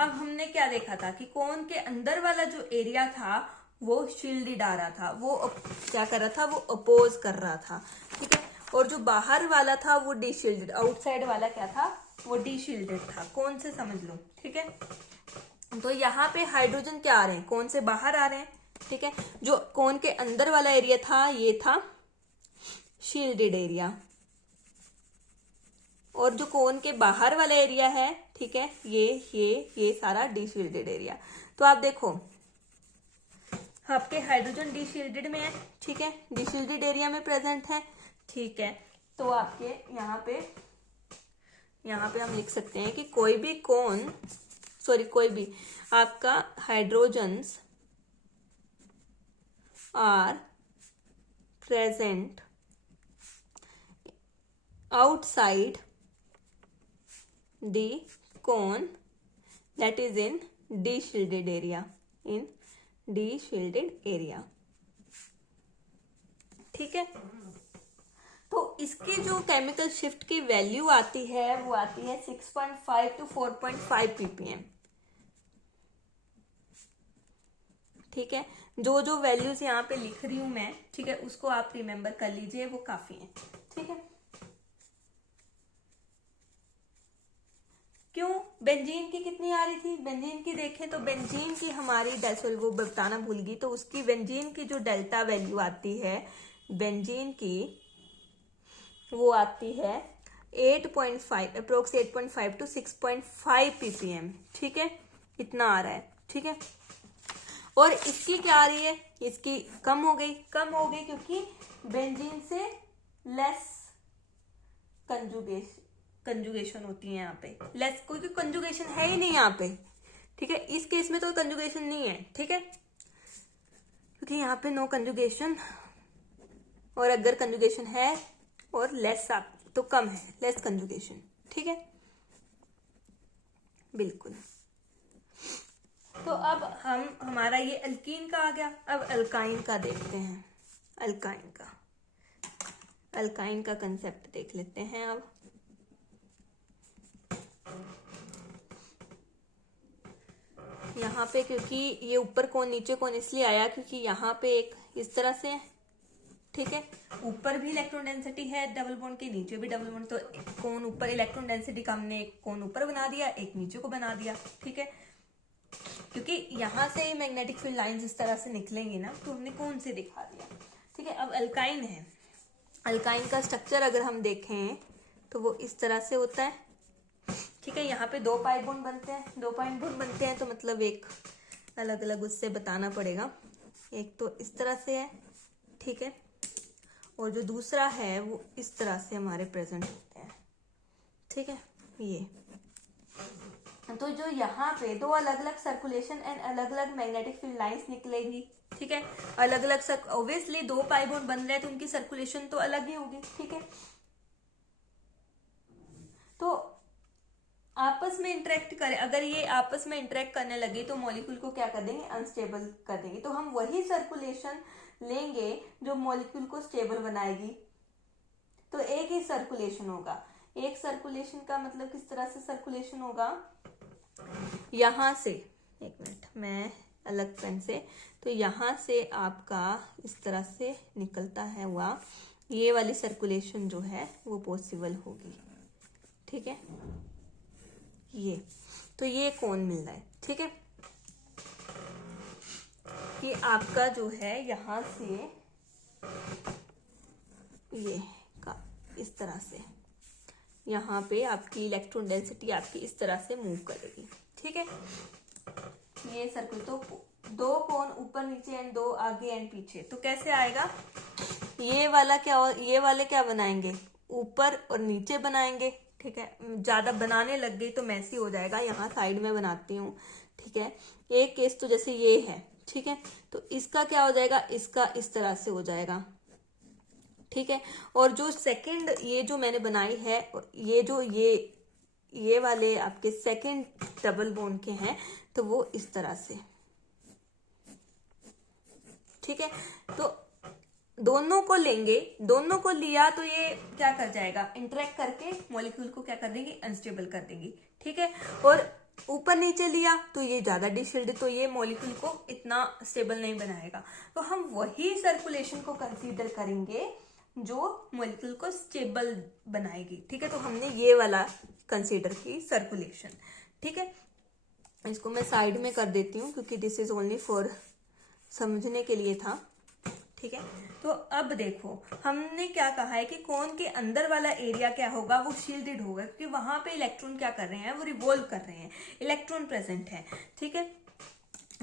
अब हमने क्या देखा था कि कौन के अंदर वाला जो एरिया था वो शील्डेड आ रहा था, वो क्या कर रहा था, वो अपोज कर रहा था। ठीक है, और जो बाहर वाला था वो डीशील्डेड, आउटसाइड वाला क्या था, वो डीशील्डेड था। कौन से समझ लो। ठीक है, तो यहाँ पे हाइड्रोजन क्या आ रहे हैं, कौन से बाहर आ रहे हैं। ठीक है, जो कौन के अंदर वाला एरिया था ये था शील्डेड एरिया, और जो कोन के बाहर वाला एरिया है, ठीक है, ये सारा डीशील्डेड एरिया। तो आप देखो आपके हाइड्रोजन डीशील्डेड में है। ठीक है, डीशील्डेड एरिया में प्रेजेंट है। ठीक है, तो आपके यहाँ पे हम लिख सकते हैं कि कोई भी कोन, सॉरी कोई भी आपका hydrogens are present outside the cone that is in de-shielded area, in de-shielded area। ठीक है, तो इसकी जो केमिकल शिफ्ट की वैल्यू आती है वो आती है 6.5 to 4.5 ppm। ठीक है, जो वैल्यूज यहाँ पे लिख रही हूं मैं, ठीक है, उसको आप रिमेम्बर कर लीजिए, वो काफी है। ठीक है, क्यों बेंजीन की कितनी आ रही थी, बेंजीन की देखें तो बेंजीन की हमारी डेल्टा, वो बताना भूल गई, तो उसकी बेंजीन की जो डेल्टा वैल्यू आती है बेंजीन की, वो आती है 8.5 अप्रोक्स 8.5 to 6.5 ppm। ठीक है, इतना आ रहा है। ठीक है, और इसकी क्या आ रही है, इसकी कम हो गई क्योंकि बेंजीन से लेस कंजुगेशन होती है यहाँ पे, लेस, कोई कंजुगेशन है ही नहीं यहाँ पे। ठीक है, इस केस में तो कंजुगेशन नहीं है। ठीक है, क्योंकि यहाँ पे नो कंजुगेशन, और अगर कंजुगेशन है और लेस आप तो कम है, लेस कंजुगेशन। ठीक है, बिल्कुल। तो अब हमारा ये अल्कीन का आ गया, अब अल्काइन का देखते हैं। अल्काइन का कंसेप्ट देख लेते हैं। अब यहाँ पे क्योंकि ये ऊपर कौन नीचे कौन इसलिए आया क्योंकि यहाँ पे एक इस तरह से, ठीक है, ऊपर भी इलेक्ट्रॉन डेंसिटी है डबल बॉन्ड के, नीचे भी डबल बॉन्ड, तो कौन ऊपर इलेक्ट्रॉन डेंसिटी का हमने एक कौन ऊपर बना दिया, एक नीचे को बना दिया। ठीक है, क्योंकि यहाँ से ही मैग्नेटिक फील्ड लाइंस इस तरह से निकलेंगी ना, तो हमने कौन से दिखा दिया। ठीक है, अब अल्काइन है। अल्काइन का स्ट्रक्चर अगर हम देखें तो वो इस तरह से होता है। ठीक है, यहाँ पे 2 पाई बॉन्ड बनते हैं, 2 पाई बॉन्ड बनते हैं, तो मतलब एक अलग अलग उससे बताना पड़ेगा। एक तो इस तरह से है, ठीक है, और जो दूसरा है वो इस तरह से हमारे प्रेजेंट होते हैं। ठीक है, ये तो जो यहाँ पे दो अलग अलग सर्कुलेशन एंड अलग अलग मैग्नेटिक फील्ड लाइंस निकलेंगी। ठीक है, अलग अलग ऑब्वियसली दो पाई बॉन्ड बन रहे हैं तो उनकी सर्कुलेशन तो अलग ही होगी। ठीक है, तो आपस में इंटरेक्ट करें, अगर ये आपस में इंटरेक्ट करने लगे तो मॉलिक्यूल को क्या कर देंगे, अनस्टेबल कर देंगे। तो हम वही सर्कुलेशन लेंगे जो मॉलिक्यूल को स्टेबल बनाएगी। तो एक ही सर्कुलेशन होगा। एक सर्कुलेशन का मतलब किस तरह से सर्कुलेशन होगा, यहां से, एक मिनट मैं अलग पेन से, तो यहां से आपका इस तरह से निकलता है हुआ, ये वाली सर्कुलेशन जो है वो पॉसिबल होगी। ठीक है, ये तो ये कौन मिल रहा है। ठीक है, ये आपका जो है यहां से ये का इस तरह से यहाँ पे आपकी इलेक्ट्रॉन डेंसिटी आपकी इस तरह से मूव करेगी। ठीक है, ये सर्कल तो दो कोण ऊपर नीचे एंड दो आगे एंड पीछे, तो कैसे आएगा, ये वाला क्या, ये वाले क्या बनाएंगे, ऊपर और नीचे बनाएंगे। ठीक है, ज्यादा बनाने लग गई तो मैसी हो जाएगा, यहाँ साइड में बनाती हूँ। ठीक है, एक केस तो जैसे ये है। ठीक है, तो इसका क्या हो जाएगा, इसका इस तरह से हो जाएगा। ठीक है, और जो सेकंड ये जो मैंने बनाई है, ये जो ये वाले आपके सेकंड डबल बॉन्ड के हैं, तो वो इस तरह से। ठीक है, तो दोनों को लेंगे, दोनों को लिया तो ये क्या कर जाएगा, इंटरेक्ट करके मॉलिक्यूल को क्या कर देंगे, अनस्टेबल कर देंगी। ठीक है, और ऊपर नीचे लिया तो ये ज्यादा डिशिल्ड, तो ये मॉलिक्यूल को इतना स्टेबल नहीं बनाएगा। तो हम वही सर्कुलेशन को कंसीडर करेंगे जो मॉलिक्यूल को स्टेबल बनाएगी। ठीक है, तो हमने ये वाला कंसीडर की सर्कुलेशन। ठीक है, इसको मैं साइड में कर देती हूँ क्योंकि दिस इज ओनली फॉर समझने के लिए था। ठीक है, तो अब देखो हमने क्या कहा है कि कोन के अंदर वाला एरिया क्या होगा, वो शील्डेड होगा, क्योंकि वहां पे इलेक्ट्रॉन क्या कर रहे हैं, वो रिवॉल्व कर रहे हैं, इलेक्ट्रॉन प्रेजेंट है। ठीक है,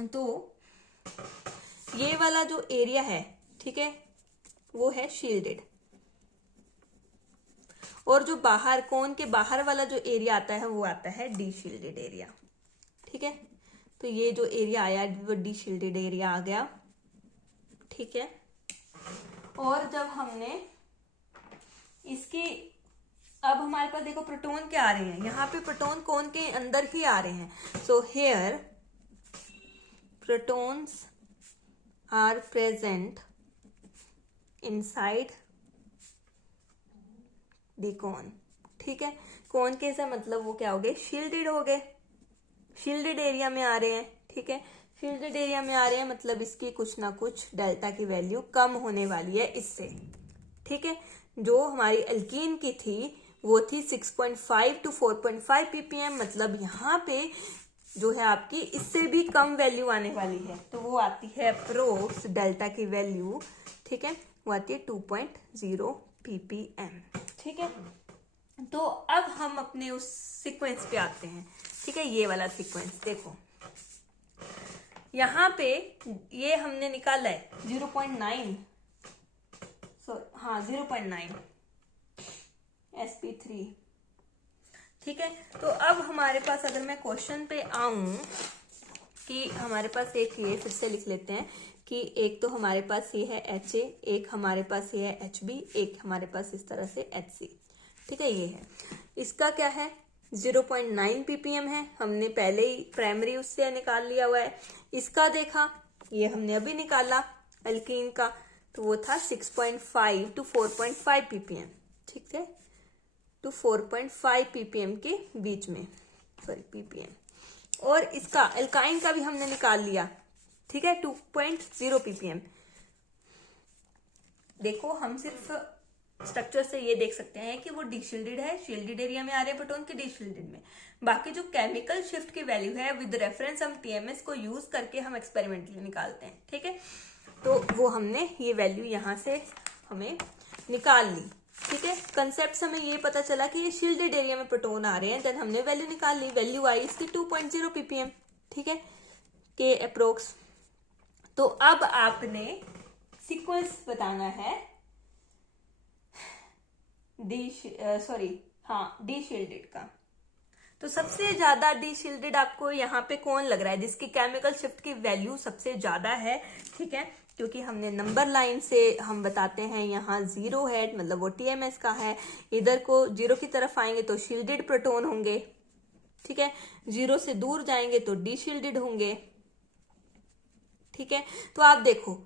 तो ये वाला जो एरिया है, ठीक है, वो है शील्डेड, और जो बाहर कोन के बाहर वाला जो एरिया आता है वो आता है डीशील्डेड एरिया। ठीक है, तो ये जो एरिया आया वो डीशील्डेड एरिया आ गया। ठीक है, और जब हमने इसकी, अब हमारे पास देखो प्रोटॉन क्या आ रहे हैं, यहाँ पे प्रोटॉन कोन के अंदर ही आ रहे हैं। So here protons are present inside the cone. ठीक है, कोन के से मतलब वो क्या हो गए, शील्डेड हो गए, शील्डेड एरिया में आ रहे हैं। ठीक है, शील्डेड एरिया में आ रहे हैं मतलब इसकी कुछ ना कुछ डेल्टा की वैल्यू कम होने वाली है इससे। ठीक है, जो हमारी एल्कीन की थी वो थी 6.5 to 4.5 ppm, मतलब यहाँ पे जो है आपकी इससे भी कम वैल्यू आने वाली है, तो वो आती है अप्रोक्स डेल्टा की वैल्यू। ठीक है, वो आती है 2.0 ppm। ठीक है, तो अब हम अपने उस सीक्वेंस पे आते हैं। ठीक है, ये वाला सीक्वेंस देखो, यहाँ पे ये हमने निकाला है 0.9, हाँ 0.9 sp3। ठीक है, तो अब हमारे पास अगर मैं क्वेश्चन पे आऊं कि हमारे पास एक ये फिर से लिख लेते हैं कि एक तो हमारे पास ये है HA, एक हमारे पास ये है HB, एक हमारे पास इस तरह से HC। ठीक है, ये है, इसका क्या है 0.9 ppm है, हमने पहले ही प्राइमरी उससे निकाल लिया हुआ है। इसका देखा, ये हमने अभी निकाला अल्कीन का, तो वो था 6.5 to 4.5 ppm। ठीक है, to 4.5 ppm के बीच में, सॉरी ppm, और इसका एल्काइन का भी हमने निकाल लिया। ठीक है, 2.0 ppm। देखो हम सिर्फ स्ट्रक्चर से ये देख सकते हैं कि वो डीशील्डेड है, शील्डेड एरिया में आ रहे हैं प्रोटॉन के, डीशील्डेड में। बाकी जो केमिकल शिफ्ट की वैल्यू है विद रेफरेंस हम टीएमएस को यूज करके हम एक्सपेरिमेंटली निकालते हैं। ठीक है, तो वो हमने ये वैल्यू यहाँ से हमें निकाल ली। ठीक है, कंसेप्ट हमें ये पता चला कि ये शील्डेड एरिया में प्रोटॉन आ रहे हैं, देन हमने वैल्यू निकाल ली, वैल्यू आई इसकी 2.0 ppm। ठीक है, के अप्रोक्स। तो अब आपने सीक्वेंस बताना है डी शील्डेड का। तो सबसे ज्यादा डी शील्डेड आपको यहाँ पे कौन लग रहा है, जिसकी केमिकल शिफ्ट की वैल्यू सबसे ज्यादा है, ठीक है, क्योंकि हमने नंबर लाइन से हम बताते हैं यहाँ 0 है, मतलब वो TMS का है। इधर को 0 की तरफ आएंगे तो शील्डेड प्रोटॉन होंगे, ठीक है, 0 से दूर जाएंगे तो डी शील्डेड होंगे, ठीक है। तो आप देखो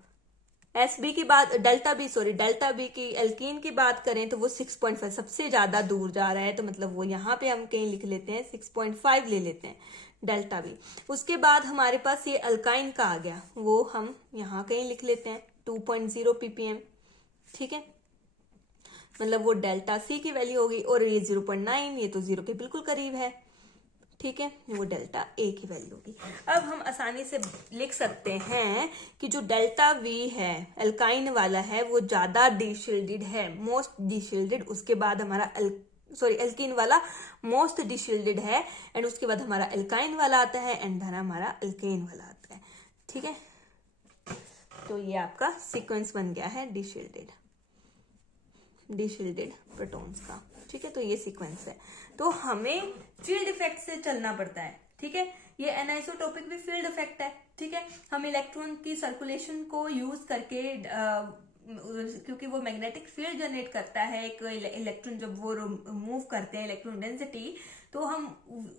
SB की बात, डेल्टा बी की एल्कीन की बात करें तो वो 6.5 सबसे ज्यादा दूर जा रहा है, तो मतलब वो यहाँ पे हम कहीं लिख लेते हैं 6.5 ले लेते हैं डेल्टा बी। उसके बाद हमारे पास ये अल्काइन का आ गया, वो हम यहाँ कहीं लिख लेते हैं 2.0 ppm, ठीक है, मतलब वो डेल्टा C की वैल्यू होगी। और ये 0.9, ये तो 0 के बिल्कुल करीब है, ठीक है, वो डेल्टा A की वैल्यू होगी। अब हम आसानी से लिख सकते हैं कि जो डेल्टा V है अल्काइन वाला है वो ज्यादा डीशील्डेड है, मोस्ट डीशील्डेड। उसके बाद हमारा एल्कीन वाला मोस्ट डीशील्डेड है, एंड उसके बाद हमारा अल्काइन वाला आता है, एंड धन हमारा अल्केन वाला आता है, ठीक है। तो ये आपका सीक्वेंस बन गया है डीशील्डेड प्रोटॉन्स का, ठीक है। तो ये सीक्वेंस है, तो हमें फील्ड इफेक्ट से चलना पड़ता है, ठीक है। ये एनाइसोटोपिक भी फील्ड इफेक्ट है, ठीक है। हम इलेक्ट्रॉन की सर्कुलेशन को यूज करके क्योंकि वो मैग्नेटिक फील्ड जनरेट करता है, एक इलेक्ट्रॉन जब वो मूव करते हैं इलेक्ट्रॉन डेंसिटी, तो हम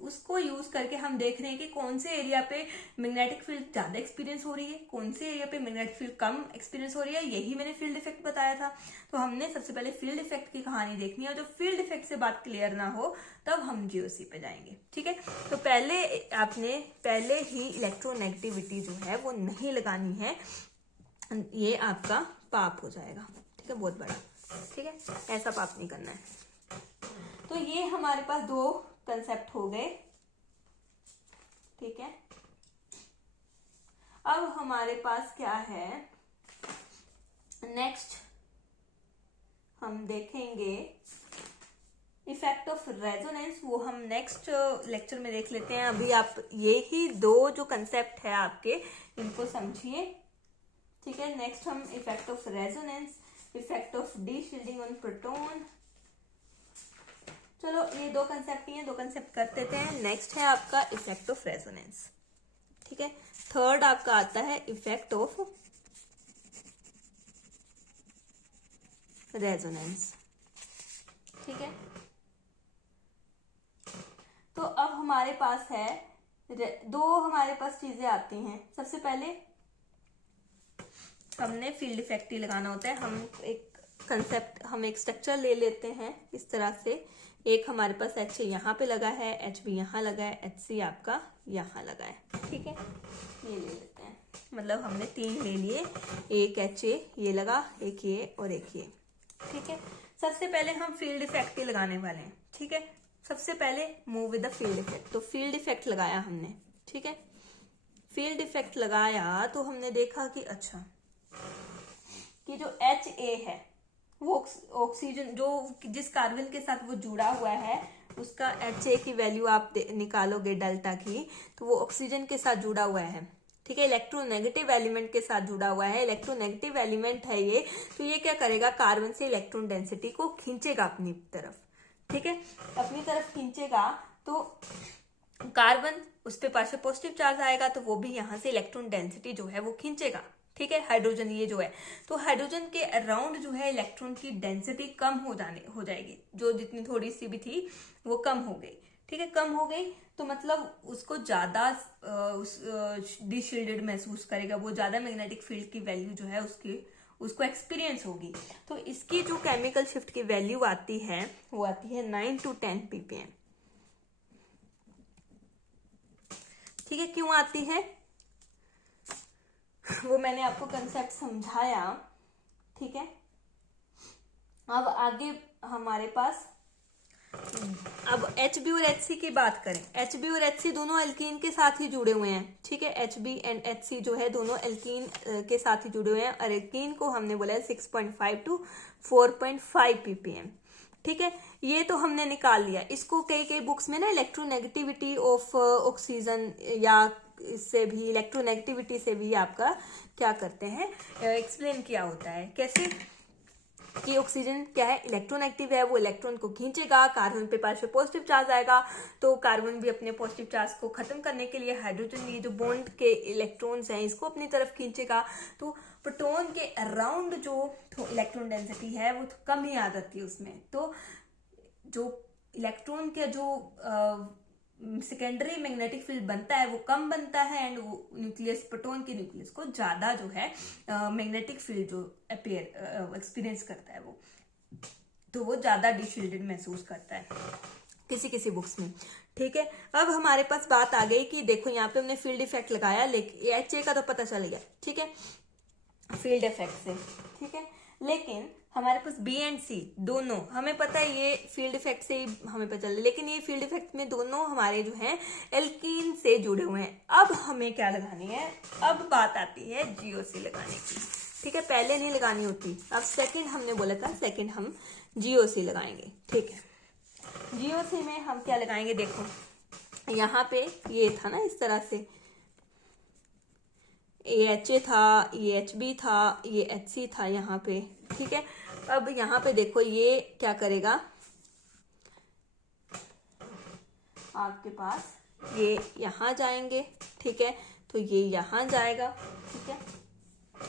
उसको यूज करके हम देख रहे हैं कि कौन से एरिया पे मैग्नेटिक फील्ड ज्यादा एक्सपीरियंस हो रही है, कौन से एरिया पे मैग्नेटिक फील्ड कम एक्सपीरियंस हो रही है। यही मैंने फील्ड इफेक्ट बताया था। तो हमने सबसे पहले फील्ड इफेक्ट की कहानी देखनी है, और जब फील्ड इफेक्ट से बात क्लियर ना हो तब हम GOC पे जाएंगे, ठीक है। तो पहले ही इलेक्ट्रोनेगेटिविटी जो है वो नहीं लगानी है, ये आपका पाप हो जाएगा, ठीक है, बहुत बड़ा, ठीक है, ऐसा पाप नहीं करना है। तो ये हमारे पास दो कंसेप्ट हो गए, ठीक है। अब हमारे पास क्या है, नेक्स्ट हम देखेंगे इफेक्ट ऑफ रेजोनेंस, वो हम नेक्स्ट लेक्चर में देख लेते हैं। अभी आप ये ही दो जो कंसेप्ट है आपके, इनको समझिए, ठीक है। नेक्स्ट हम effect of resonance, effect of D shielding on proton, चलो ये दो कंसेप्ट ही हैं, दो कंसेप्ट कर देते हैं। नेक्स्ट है आपका इफेक्ट ऑफ रेजोनेंस, ठीक है। थर्ड आपका आता है इफेक्ट ऑफ रेजोनेंस, ठीक है। तो अब हमारे पास है हमारे पास चीजें आती हैं। सबसे पहले हमने फील्ड इफेक्ट ही लगाना होता है। हम एक स्ट्रक्चर ले लेते हैं इस तरह से, एक हमारे पास HA यहाँ पे लगा है, HB यहाँ लगा है, HC आपका यहाँ लगा है, ठीक है। ये ले लेते हैं, मतलब हमने 3 ले लिए, एक HA ये लगा, एक ये और एक ये, ठीक है। सबसे पहले हम फील्ड इफेक्ट ही लगाने वाले हैं, ठीक है। सबसे पहले move with the field effect, तो फील्ड इफेक्ट लगाया हमने, ठीक है। फील्ड इफेक्ट लगाया तो हमने देखा कि अच्छा कि जो HA है वो ऑक्सीजन जो जिस कार्बन के साथ वो जुड़ा हुआ है, उसका HA की वैल्यू आप निकालोगे डेल्टा की, तो वो ऑक्सीजन के साथ जुड़ा हुआ है, ठीक है। इलेक्ट्रोनेगेटिव एलिमेंट के साथ जुड़ा हुआ है, इलेक्ट्रोनेगेटिव एलिमेंट है ये, तो ये क्या करेगा, कार्बन से इलेक्ट्रॉन डेंसिटी को खींचेगा अपनी तरफ, ठीक है। अपनी तरफ खींचेगा तो कार्बन उस पर पार्शियल पॉजिटिव चार्ज आएगा, तो वो भी यहाँ से इलेक्ट्रॉन डेंसिटी जो है वो खींचेगा, ठीक है। हाइड्रोजन ये जो है, तो हाइड्रोजन के अराउंड जो है इलेक्ट्रॉन की डेंसिटी कम हो जाएगी, जो जितनी थोड़ी सी भी थी वो कम हो गई, ठीक है, कम हो गई। तो मतलब उसको ज्यादा डीशील्डेड महसूस करेगा, वो ज्यादा मैग्नेटिक फील्ड की वैल्यू जो है उसको एक्सपीरियंस होगी। तो इसकी जो केमिकल शिफ्ट की वैल्यू आती है वो आती है 9 to 10 ppm, ठीक है। क्यों आती है वो मैंने आपको कंसेप्ट समझाया, ठीक है। अब आगे हमारे पास, अब HB और HC की बात करें, HB और HC दोनों एल्कीन के साथ ही जुड़े हुए हैं, ठीक है। HB एंड HC जो है दोनों एल्कीन के साथ ही जुड़े हुए हैं, और एल्कीन को हमने बोला है 6.5 to 4.5 ppm, ठीक है। ये तो हमने निकाल लिया। इसको कई बुक्स में ना इलेक्ट्रोनेगेटिविटी ऑफ ऑक्सीजन या इससे भी इलेक्ट्रोनेगेटिविटी से भी आपका क्या करते हैं एक्सप्लेन किया होता है। कैसे, कि ऑक्सीजन क्या है, इलेक्ट्रोनेगेटिव है, वो इलेक्ट्रॉन को खींचेगा, कार्बन पे पास पे पॉजिटिव चार्ज आएगा, तो कार्बन भी अपने पॉजिटिव चार्ज को खत्म करने के लिए हाइड्रोजन, ये जो बॉन्ड के इलेक्ट्रॉन्स हैं इसको अपनी तरफ खींचेगा। तो प्रोटॉन के अराउंड जो इलेक्ट्रॉन डेंसिटी है वो कम ही आ जाती है उसमें। तो जो इलेक्ट्रॉन के जो सेकेंडरी मैग्नेटिक फील्ड बनता है वो कम बनता है, एंड वो न्यूक्लियस, प्रोटॉन के न्यूक्लियस को ज्यादा जो है मैग्नेटिक फील्ड जो एक्सपीरियंस करता है वो, तो वो ज्यादा डिशील्डेड महसूस करता है किसी किसी बुक्स में। ठीक है, अब हमारे पास बात आ गई कि देखो यहाँ पे हमने फील्ड इफेक्ट लगाया, लेकिन HA का तो पता चल गया, ठीक है, फील्ड इफेक्ट से, ठीक है, लेकिन हमारे पास B एंड C दोनों, हमें पता है ये फील्ड इफेक्ट से ही हमें पता चल, लेकिन ये फील्ड इफेक्ट में दोनों हमारे जो हैं एल्कीन से जुड़े हुए हैं। अब हमें क्या लगानी है, अब बात आती है GOC लगाने की, ठीक है, पहले नहीं लगानी होती, अब सेकंड हमने बोला था, सेकंड हम GOC लगाएंगे, ठीक है। GOC में हम क्या लगाएंगे, देखो यहाँ पे ये था ना इस तरह से, ये HA था, ये HB था, ये HC था यहाँ पे, ठीक है। अब यहाँ पे देखो ये क्या करेगा, आपके पास ये यहाँ जाएंगे, ठीक है, तो ये यहाँ जाएगा, ठीक है,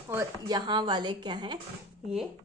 और यहाँ वाले क्या हैं, ये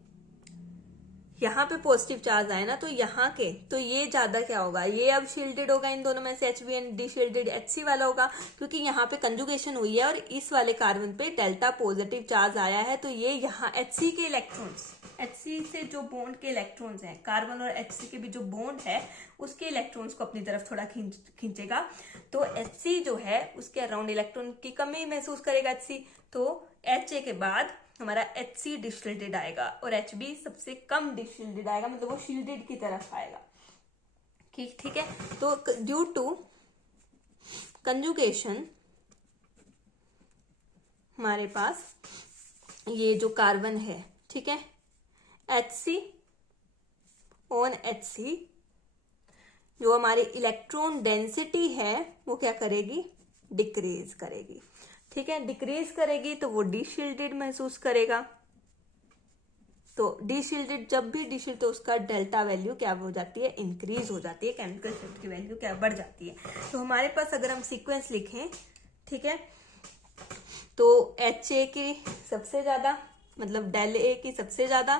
यहाँ पे पॉजिटिव चार्ज आए ना, तो यहाँ के, तो ये ज्यादा क्या होगा, ये अब शील्डेड होगा, इन दोनों में से HB and D shielded HC वाला होगा, क्योंकि यहाँ पे कंजुगेशन हुई है और इस वाले कार्बन पे डेल्टा पॉजिटिव चार्ज आया है, तो ये यहाँ HC के इलेक्ट्रॉन्स, HC से जो बॉन्ड के इलेक्ट्रॉन्स हैं, कार्बन और HC के भी जो बॉन्ड है उसके इलेक्ट्रॉन्स को अपनी तरफ थोड़ा खींचेगा, तो HC जो है उसके अराउंड इलेक्ट्रॉन की कमी महसूस करेगा HC, तो HA के बाद हमारा HC डिशील्डेड आएगा और HB सबसे कम डिशील्डेड आएगा, मतलब वो शील्डेड की तरफ आएगा, ठीक है। तो ड्यू टू कंजुगेशन हमारे पास ये जो कार्बन है, ठीक है, HC ऑन HC, जो हमारी इलेक्ट्रॉन डेंसिटी है वो क्या करेगी, डिक्रीज करेगी, ठीक है, डिक्रीज करेगी तो वो डीशील्डेड महसूस करेगा, तो डीशील्डेड, जब भी डीशील्ड, तो उसका डेल्टा वैल्यू क्या हो जाती है, इंक्रीज हो जाती है, केमिकल शिफ्ट की वैल्यू क्या बढ़ जाती है। तो हमारे पास अगर हम सीक्वेंस लिखें, ठीक है, तो HA की सबसे ज्यादा, मतलब डेल A की सबसे ज्यादा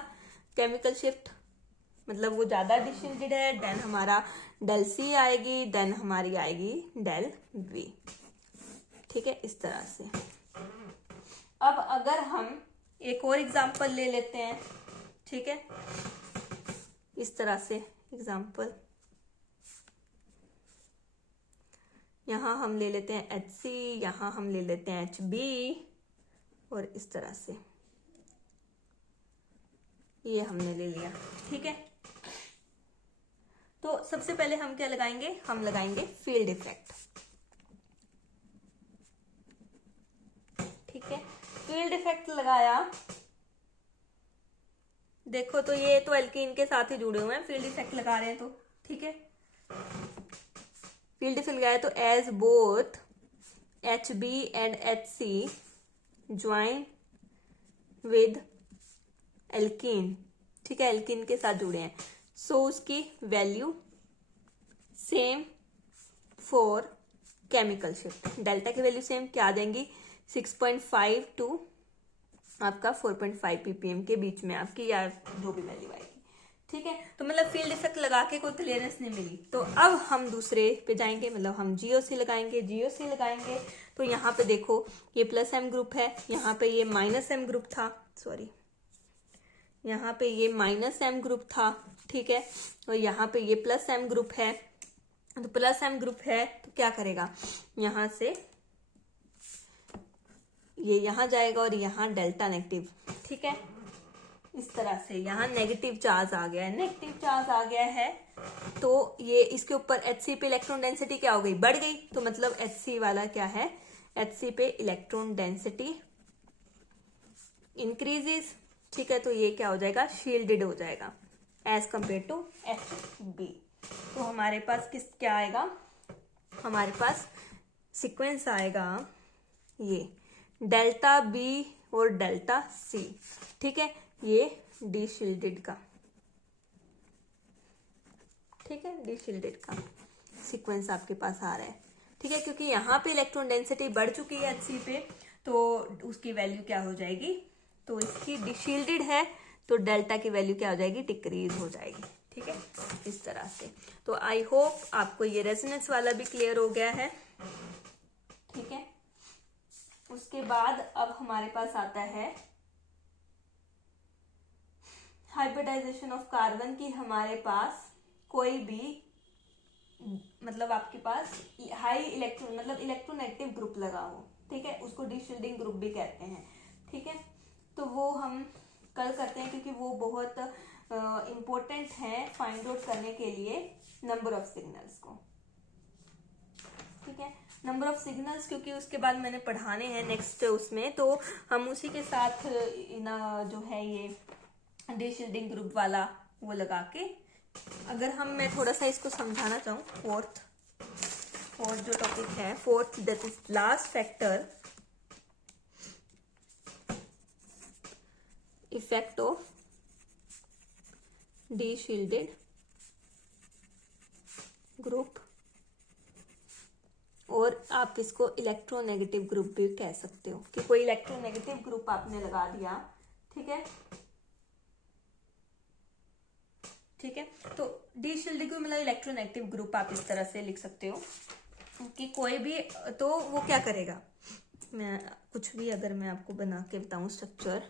केमिकल शिफ्ट, मतलब वो ज्यादा डिशील्डेड है, देन हमारा डेल C आएगी, देन हमारी आएगी डेल B, ठीक है, इस तरह से। अब अगर हम एक और एग्जांपल ले लेते हैं, ठीक है, इस तरह से एग्जांपल, यहां हम ले लेते हैं HC, यहां हम ले लेते हैं HB, और इस तरह से ये हमने ले लिया, ठीक है। तो सबसे पहले हम क्या लगाएंगे, हम लगाएंगे फील्ड इफेक्ट, ठीक है, फील्ड इफेक्ट लगाया, देखो तो ये तो एल्कीन के साथ ही जुड़े हुए हैं, फील्ड इफेक्ट लगा रहे हैं तो, ठीक है, फील्ड इफेक्ट लगाया, तो as both HB and HC join with alkene, ठीक है, एल्कीन के साथ जुड़े हैं, सो उसकी value same for chemical shift, delta की वैल्यू सेम क्या आ जाएंगी, 6.5 टू आपका 4.5 ppm के बीच में आपकी, या जो भी वैल्यू आएगी, ठीक है। तो मतलब फील्ड इफेक्ट लगा के कोई क्लियरेंस नहीं मिली, तो अब हम दूसरे पे जाएंगे, मतलब हम GOC लगाएंगे, GOC लगाएंगे, तो यहाँ पे देखो ये +M ग्रुप है, यहाँ पे ये -M ग्रुप था, सॉरी, यहाँ पे ये -M ग्रुप था, ठीक है, और यहाँ पे ये +M ग्रुप है, तो +M ग्रुप है तो क्या करेगा, यहाँ से ये यहाँ जाएगा और यहाँ डेल्टा नेगेटिव, ठीक है, इस तरह से यहाँ नेगेटिव चार्ज आ गया है, नेगेटिव चार्ज आ गया है, तो ये इसके ऊपर HC पे इलेक्ट्रॉन डेंसिटी क्या हो गई, बढ़ गई, तो मतलब HC वाला क्या है, HC पे इलेक्ट्रॉन डेंसिटी इंक्रीजेस, ठीक है, तो ये क्या हो जाएगा, शील्डेड हो जाएगा एज कंपेयर टू HB। तो हमारे पास क्या आएगा, हमारे पास सीक्वेंस आएगा ये डेल्टा B और डेल्टा C, ठीक है, ये डीशिल्डेड का, ठीक है, डीशिल्डेड का सीक्वेंस आपके पास आ रहा है, ठीक है, क्योंकि यहाँ पे इलेक्ट्रॉन डेंसिटी बढ़ चुकी है Hc पे, तो उसकी वैल्यू क्या हो जाएगी, तो इसकी डीशील्डेड है तो डेल्टा की वैल्यू क्या हो जाएगी, डिक्रीज हो जाएगी, ठीक है, इस तरह से। तो आई होप आपको ये रेजोनेंस वाला भी क्लियर हो गया है, ठीक है। उसके बाद अब हमारे पास आता है हाइब्रिडाइजेशन ऑफ कार्बन की, हमारे पास कोई भी मतलब आपके पास हाई इलेक्ट्रॉन मतलब इलेक्ट्रोनेगेटिव ग्रुप लगा हो, ठीक है, उसको डीशिल्डिंग ग्रुप भी कहते हैं, ठीक है। तो वो हम कल करते हैं क्योंकि वो बहुत इम्पोर्टेंट है फाइंड आउट करने के लिए नंबर ऑफ सिग्नल्स को, ठीक है, नंबर ऑफ सिग्नल्स, क्योंकि उसके बाद मैंने पढ़ाने हैं नेक्स्ट उसमें, तो हम उसी के साथ जो है ये डीशिल्डिंग ग्रुप वाला वो लगा के, अगर मैं थोड़ा सा इसको समझाना चाहूँ, फोर्थ जो टॉपिक है, fourth that is last factor, effect of deshielded group, और आप इसको इलेक्ट्रोनेगेटिव ग्रुप भी कह सकते हो कि कोई इलेक्ट्रोनेगेटिव ग्रुप आपने लगा दिया, ठीक है, ठीक है। तो डीशिल्डिंग ग्रुप मतलब इलेक्ट्रोनेगेटिव ग्रुप आप इस तरह से लिख सकते हो कि कोई भी, तो वो क्या करेगा, मैं कुछ भी अगर मैं आपको बना के बताऊं स्ट्रक्चर,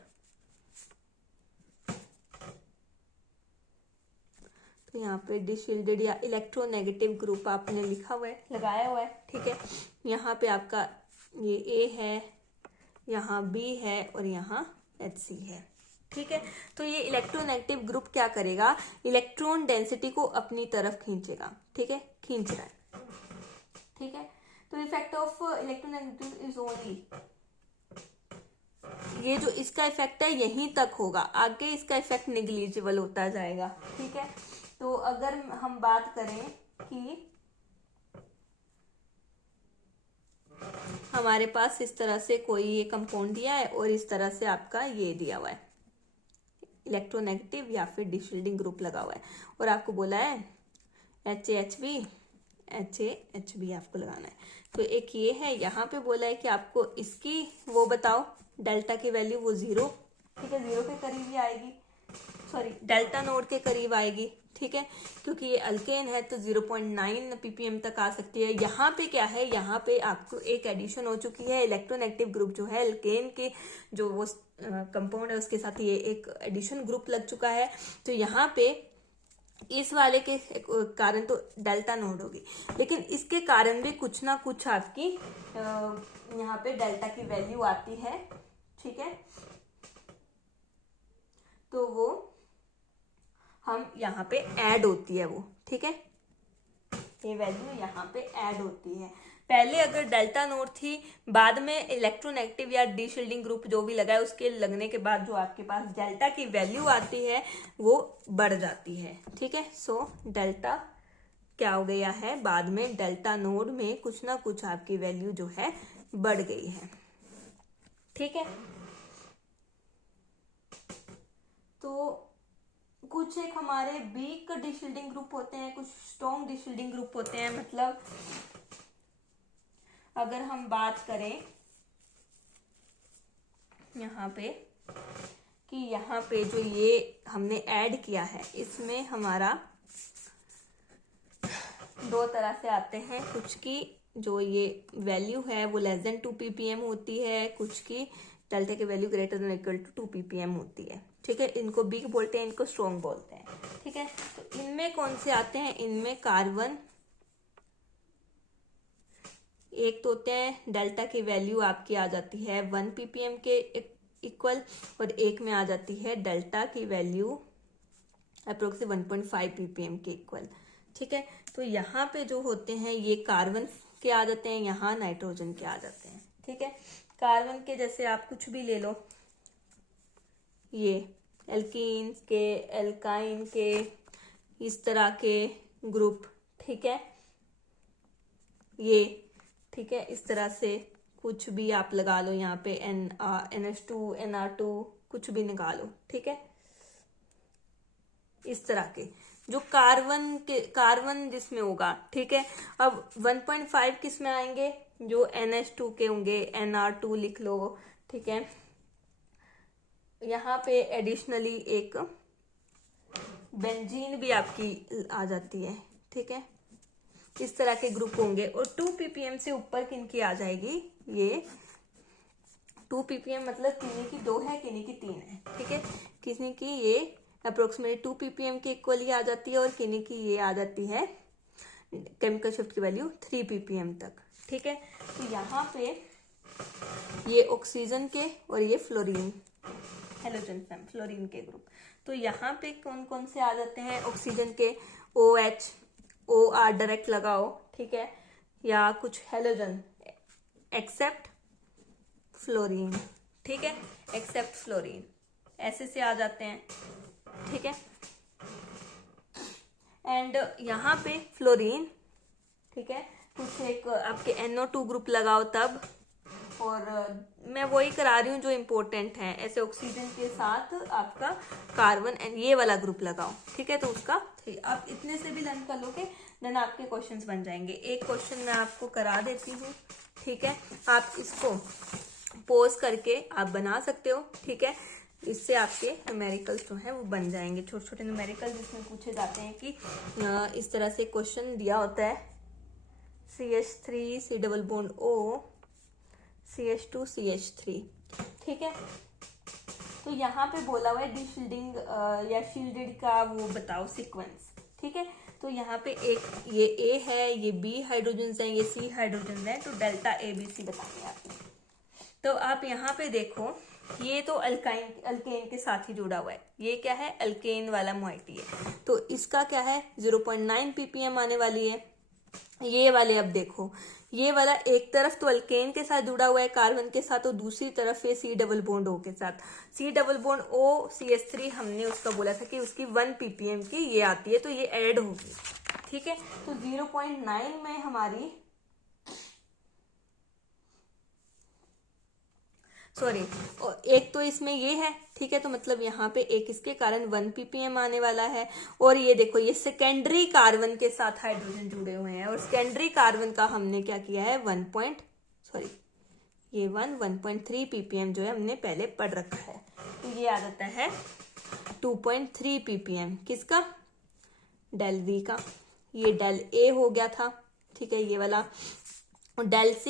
तो यहाँ पे डीशिल्डेड या इलेक्ट्रोनेगेटिव ग्रुप आपने लिखा हुआ है, लगाया हुआ है, ठीक है। यहाँ पे आपका ये ए है, यहाँ बी है और यहाँ Hc है, ठीक है। तो ये इलेक्ट्रोनेगेटिव ग्रुप क्या करेगा, इलेक्ट्रॉन डेंसिटी को अपनी तरफ खींचेगा, ठीक है, खींच रहा है, ठीक है। तो effect of electronegative is only, ये जो इसका इफेक्ट है यहीं तक होगा, आगे इसका इफेक्ट निग्लिजिबल होता जाएगा, ठीक है। तो अगर हम बात करें कि हमारे पास इस तरह से कोई ये कंपाउंड दिया है और इस तरह से आपका ये दिया हुआ है इलेक्ट्रोनेगेटिव या फिर डीशिल्डिंग ग्रुप लगा हुआ है, और आपको बोला है HAHB HAHB आपको लगाना है, तो एक ये है, यहाँ पे बोला है कि आपको इसकी वो बताओ डेल्टा की वैल्यू, वो 0, ठीक है, 0 के करीब ही आएगी, सॉरी डेल्टा नोड के करीब आएगी, ठीक है, क्योंकि ये अल्केन है तो 0.9 ppm तक आ सकती है। यहाँ पे क्या है, यहाँ पे आपको एक एडिशन हो चुकी है, इलेक्ट्रोनेगेटिव ग्रुप जो है अल्केन के जो वो कंपाउंड है उसके साथ ये एक एडिशन ग्रुप लग चुका है, तो यहाँ पे इस वाले के कारण तो डेल्टा नोड होगी, लेकिन इसके कारण भी कुछ ना कुछ आपकी यहाँ पे डेल्टा की वैल्यू आती है, ठीक है। तो वो हम यहाँ पे ऐड होती है वो, ठीक है, ये वैल्यू यहाँ पे ऐड होती है। पहले अगर डेल्टा नोड थी, बाद में इलेक्ट्रोनेगेटिव या डीशिल्डिंग ग्रुप जो भी लगा है उसके लगने के बाद जो आपके पास डेल्टा की वैल्यू आती है वो बढ़ जाती है, ठीक है। सो डेल्टा क्या हो गया है, बाद में डेल्टा नोड में कुछ ना कुछ आपकी वैल्यू जो है बढ़ गई है, ठीक है। तो कुछ एक हमारे वीक डीशिल्डिंग ग्रुप होते हैं, कुछ स्ट्रॉन्ग डीशिल्डिंग ग्रुप होते हैं, मतलब अगर हम बात करें यहाँ पे कि यहाँ पे जो ये हमने ऐड किया है इसमें हमारा दो तरह से आते हैं, कुछ की जो ये वैल्यू है वो लेस देन 2 ppm होती है, कुछ की डेल्टा की value greater than equal to 2 ppm होती है, ठीक है। इनको वीक बोलते हैं, इनको स्ट्रॉन्ग बोलते हैं, ठीक है। तो इनमें कौन से आते हैं, इनमें कार्बन एक तो होते हैं डेल्टा की वैल्यू आपकी आ जाती है 1 ppm के इक्वल, और एक में आ जाती है डेल्टा की वैल्यू अप्रोक्सीमेट 1.5 ppm के इक्वल, ठीक है। तो यहाँ पे जो होते हैं ये कार्बन के आ जाते हैं, यहाँ नाइट्रोजन के आ जाते हैं, ठीक है। कार्बन के जैसे आप कुछ भी ले लो, ये एल्कीन्स के, एल्काइन के, इस तरह के ग्रुप, ठीक है, ये, ठीक है, इस तरह से कुछ भी आप लगा लो यहाँ पे NH2 NR2 कुछ भी निकालो, ठीक है। इस तरह के जो कार्बन जिसमें होगा, ठीक है। अब 1.5 किस में आएंगे, जो NH2 के होंगे, NR2 लिख लो, ठीक है। यहाँ पे एडिशनली एक बेंजीन भी आपकी आ जाती है, ठीक है। इस तरह के ग्रुप होंगे और 2 ppm से ऊपर किनकी आ जाएगी, ये 2 ppm मतलब किन्हीं की 2 है, किन्हीं की 3 है, ठीक है। किन्हीं की ये अप्रोक्सीमेटली 2 ppm के इक्वली आ जाती है और किन्हीं की ये आ जाती है केमिकल शिफ्ट की वैल्यू 3 ppm तक, ठीक है। तो यहाँ पे ये ऑक्सीजन के और ये फ्लोरीन, हेलोजन फ्लोरीन के ग्रुप। तो यहाँ पे कौन कौन से आ जाते हैं, ऑक्सीजन के OH OR डायरेक्ट लगाओ, ठीक है, या कुछ हेलोजन एक्सेप्ट फ्लोरीन, ठीक है, एक्सेप्ट फ्लोरीन, ऐसे से आ जाते हैं, ठीक है। एंड यहाँ पे फ्लोरीन, ठीक है, कुछ एक आपके NO2 ग्रुप लगाओ तब, और मैं वही करा रही हूँ जो इम्पोर्टेंट है, ऐसे ऑक्सीजन के साथ आपका कार्बन एंड ये वाला ग्रुप लगाओ, ठीक है। तो उसका 3 आप इतने से भी लर्न कर लोगे, देन आपके क्वेश्चंस बन जाएंगे। एक क्वेश्चन मैं आपको करा देती हूँ, ठीक है, आप इसको पोज करके आप बना सकते हो, ठीक है। इससे आपके न्यूमेरिकल्स जो है वो बन जाएंगे, छोटे छोटे न्यूमेरिकल जिसमें पूछे जाते हैं कि इस तरह से क्वेश्चन दिया होता है, CH3 C double bond O CH2 CH3, ठीक है। तो यहाँ पे बोला हुआ है डीशील्डिंग या शील्डेड का वो बताओ सीक्वेंस, ठीक है। तो यहाँ पे एक ये A है, ये B हाइड्रोजन है, ये C हाइड्रोजन है, तो डेल्टा ABC बताएंगे आपने। तो आप यहाँ पे देखो, ये तो अल्केन के साथ ही जुड़ा हुआ है, ये क्या है, अल्केन वाला मोइटी है, तो इसका क्या है 0.9 ppm आने वाली है। ये वाले अब देखो, ये वाला एक तरफ तो अल्केन के साथ जुड़ा हुआ है कार्बन के साथ, और दूसरी तरफ ये C डबल बॉन्ड O के साथ। C double bond O CH3 हमने उसका बोला था कि उसकी 1 ppm की ये आती है, तो ये ऐड होगी, ठीक है। तो 0.9 में हमारी सॉरी, एक तो इसमें ये है, ठीक है, तो मतलब यहाँ पे एक इसके कारण 1 ppm आने वाला है। और ये देखो, ये सेकेंडरी कार्बन के साथ हाइड्रोजन जुड़े हुए हैं, और सेकेंडरी कार्बन का हमने क्या किया है 1.3 ppm जो है हमने पहले पढ़ रखा है, तो ये आ जाता है 2.3 ppm किसका, डेल V का। ये डेल A हो गया था, ठीक है, ये वाला। और डेल C,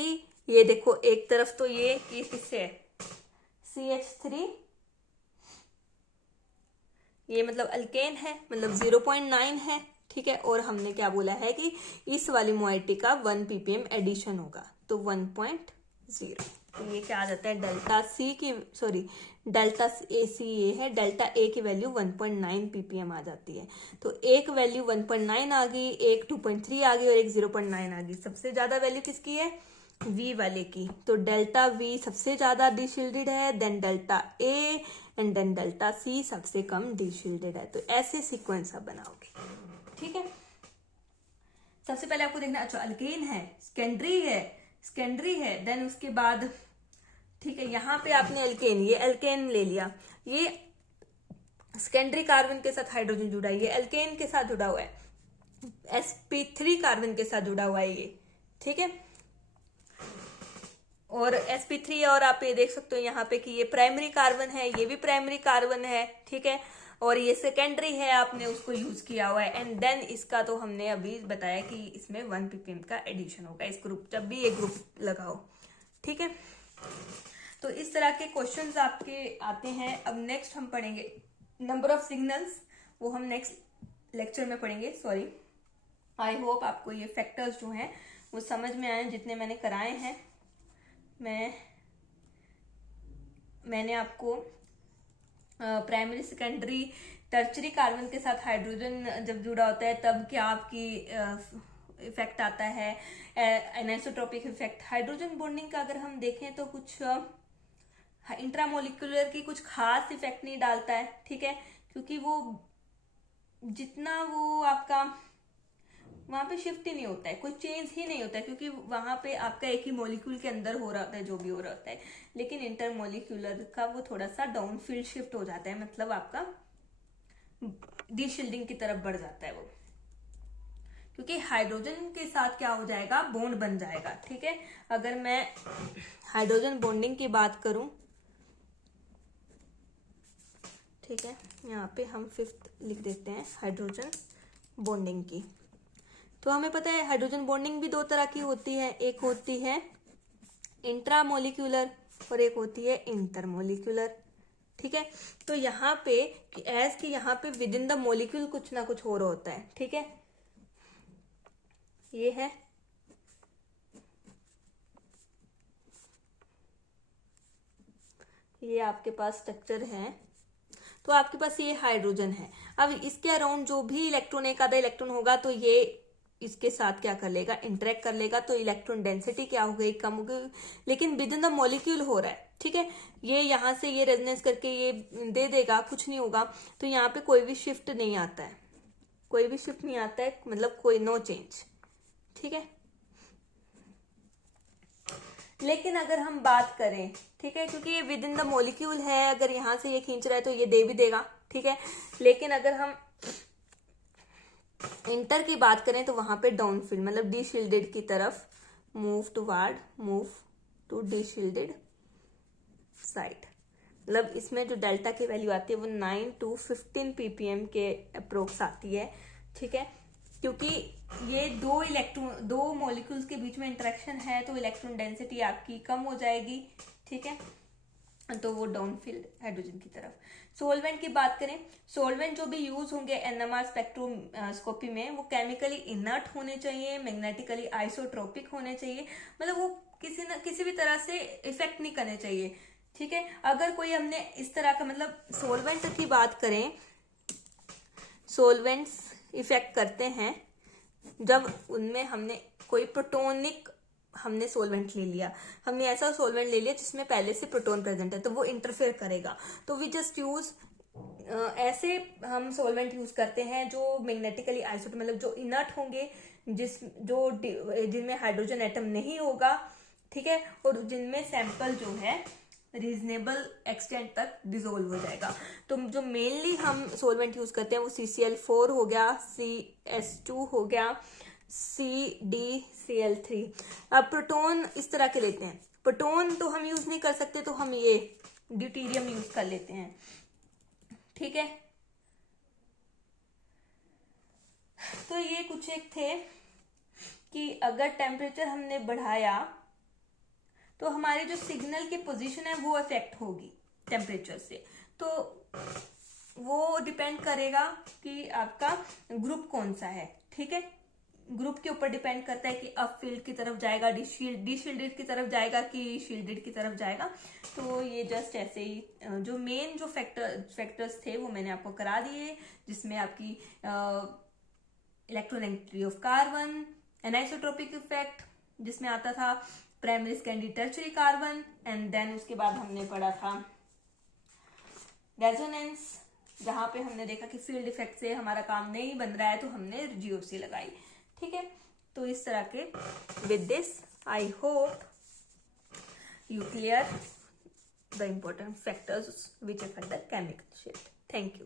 ये देखो एक तरफ तो ये किससे है CH3, ये मतलब अल्केन है, मतलब 0.9 है, ठीक है। और हमने क्या बोला है कि इस वाली मोइटी का 1 ppm एडिशन होगा, तो 1.0, तो ये क्या आ जाता है डेल्टा C की, सॉरी डेल्टा AC ये है, डेल्टा A की वैल्यू 1.9 ppm आ जाती है। तो एक वैल्यू 1.9 आ गई, एक 2.3 आ गई और एक 0.9 आ गई। सबसे ज्यादा वैल्यू किसकी है, V वाले की, तो डेल्टा V सबसे ज्यादा डीशील्डेड है, then delta A and then delta C सबसे कम डीशील्डेड है। तो ऐसे सीक्वेंस आप बनाओगे, ठीक है। सबसे पहले आपको देखना, अच्छा अल्केन है, सेकेंडरी है, देन उसके बाद, ठीक है, यहाँ पे आपने अल्केन, ये अल्केन ले लिया, ये सेकेंडरी कार्बन के साथ हाइड्रोजन जुड़ा है, ये अल्केन के साथ जुड़ा हुआ है, sp3 कार्बन के साथ जुड़ा हुआ है ये, ठीक है। और sp3, और आप ये देख सकते हो यहाँ पे कि ये प्राइमरी कार्बन है, ये भी प्राइमरी कार्बन है, ठीक है, और ये सेकेंडरी है, आपने उसको यूज किया हुआ है। एंड देन इसका तो हमने अभी बताया कि इसमें 1 ppm का एडिशन होगा, इस ग्रुप जब भी ये ग्रुप लगाओ, ठीक है। तो इस तरह के क्वेश्चंस आपके आते हैं। अब नेक्स्ट हम पढ़ेंगे नंबर ऑफ सिग्नल्स, वो हम नेक्स्ट लेक्चर में पढ़ेंगे। सॉरी, आई होप आपको ये फैक्टर्स जो हैं वो समझ में आए, जितने मैंने कराए हैं। मैंने आपको प्राइमरी, सेकेंडरी, टर्चरी कार्बन के साथ हाइड्रोजन जब जुड़ा होता है तब क्या आपकी इफेक्ट आता है, एनिसोट्रोपिक इफेक्ट। हाइड्रोजन बॉन्डिंग का अगर हम देखें तो कुछ इंट्रामोलिकुलर की कुछ खास इफेक्ट नहीं डालता है, ठीक है, क्योंकि वो जितना वो आपका वहां पे शिफ्ट ही नहीं होता है, कोई चेंज ही नहीं होता है, क्योंकि वहां पे आपका एक ही मॉलिक्यूल के अंदर हो रहा होता है जो भी हो रहा होता है। लेकिन इंटरमोलिक्यूलर का वो थोड़ा सा डाउन फील्ड शिफ्ट हो जाता है, मतलब आपका डीशील्डिंग की तरफ बढ़ जाता है वो, क्योंकि हाइड्रोजन के साथ क्या हो जाएगा, बॉन्ड बन जाएगा। ठीक है, अगर मैं हाइड्रोजन बॉन्डिंग की बात करूं, ठीक है, यहाँ पे हम 5th लिख देते हैं हाइड्रोजन बॉन्डिंग की। तो हमें पता है हाइड्रोजन बॉन्डिंग भी 2 तरह की होती है, एक होती है इंट्रामोलिक्यूलर और एक होती है इंटरमोलिक्यूलर। ठीक है, तो यहाँ पे एज कि यहाँ पे विद इन द मोलिक्यूल कुछ ना कुछ हो रहा होता है। ठीक है, ये है, ये आपके पास स्ट्रक्चर है, तो आपके पास ये हाइड्रोजन है। अब इसके अराउंड जो भी इलेक्ट्रॉन, एक आधा इलेक्ट्रॉन होगा तो ये इसके साथ क्या कर लेगा, इंटरेक्ट कर लेगा, तो इलेक्ट्रॉन डेंसिटी क्या हो गई, कम हो गई, लेकिन विद इन द मॉलिक्यूल हो रहा है। ठीक है, ये यहाँ से ये रेजोनेंस करके ये दे देगा, कुछ नहीं होगा, तो यहाँ पे कोई भी शिफ्ट नहीं आता है, कोई भी शिफ्ट नहीं आता है, मतलब कोई नो चेंज। ठीक है, लेकिन अगर हम बात करें, ठीक है, क्योंकि ये विद इन द मॉलिक्यूल है, अगर यहाँ से ये खींच रहा है तो ये दे भी देगा। ठीक है, लेकिन अगर हम इंटर की बात करें तो वहां पे डाउनफील्ड मतलब डीशील्डेड की तरफ मूव टू डीशील्डेड साइड, मतलब इसमें जो डेल्टा की वैल्यू आती है वो 9 to 15 ppm के अप्रोक्स आती है। ठीक है, क्योंकि ये दो मॉलिक्यूल्स के बीच में इंटरेक्शन है, तो इलेक्ट्रॉन डेंसिटी आपकी कम हो जाएगी। ठीक है, तो वो डाउनफील्ड हाइड्रोजन की तरफ। सोलवेंट की बात करें, सोलवेंट जो भी यूज होंगे एनएमआर स्पेक्ट्रोस्कोपी में, वो केमिकली इनर्ट होने चाहिए, मैग्नेटिकली आइसोट्रोपिक होने चाहिए, मतलब वो किसी भी तरह से इफेक्ट नहीं करने चाहिए। ठीक है, अगर कोई हमने इस तरह का, मतलब सोलवेंट की बात करें, सोलवेंट्स इफेक्ट करते हैं जब उनमें हमने कोई प्रोटोनिक हमने सोलवेंट ले लिया, हमने ऐसा सोलवेंट ले लिया जिसमें पहले से प्रोटॉन प्रेजेंट है, तो वो इंटरफेयर करेगा। तो वी जस्ट यूज ऐसे हम सोलवेंट यूज करते हैं जो मैग्नेटिकली आइसोटोप, मतलब जो इनर्ट होंगे, जिनमें हाइड्रोजन एटम नहीं होगा। ठीक है, और जिनमें सैंपल जो है रीजनेबल एक्सटेंट तक डिजोल्व हो जाएगा। तो जो मेनली हम सोलवेंट यूज करते हैं वो CCl4 हो गया, CS2 हो गया, CdCl3। अब प्रोटोन इस तरह के लेते हैं, प्रोटोन तो हम यूज नहीं कर सकते, तो हम ये ड्यूटेरियम यूज कर लेते हैं। ठीक है, तो ये कुछ एक थे कि अगर टेम्परेचर हमने बढ़ाया तो हमारी जो सिग्नल की पोजीशन है वो अफेक्ट होगी टेम्परेचर से। तो वो डिपेंड करेगा कि आपका ग्रुप कौन सा है। ठीक है, ग्रुप के ऊपर डिपेंड करता है कि अप फील्ड की तरफ जाएगा, डीशील्डेड की तरफ जाएगा कि शील्डेड की तरफ जाएगा। तो ये जस्ट ऐसे ही जो मेन जो फैक्टर्स थे वो मैंने आपको करा दिए, जिसमें आपकी electron entry of carbon, anisotropic effect जिसमें आता था, primary secondary tertiary carbon, and then उसके बाद हमने पढ़ा था रेजोनेंस, जहां पे हमने देखा कि फील्ड इफेक्ट से हमारा काम नहीं बन रहा है तो हमने GOC लगाई। ठीक है, तो इस तरह के with this I hope you clear the important factors which affect the chemical shift. Thank you.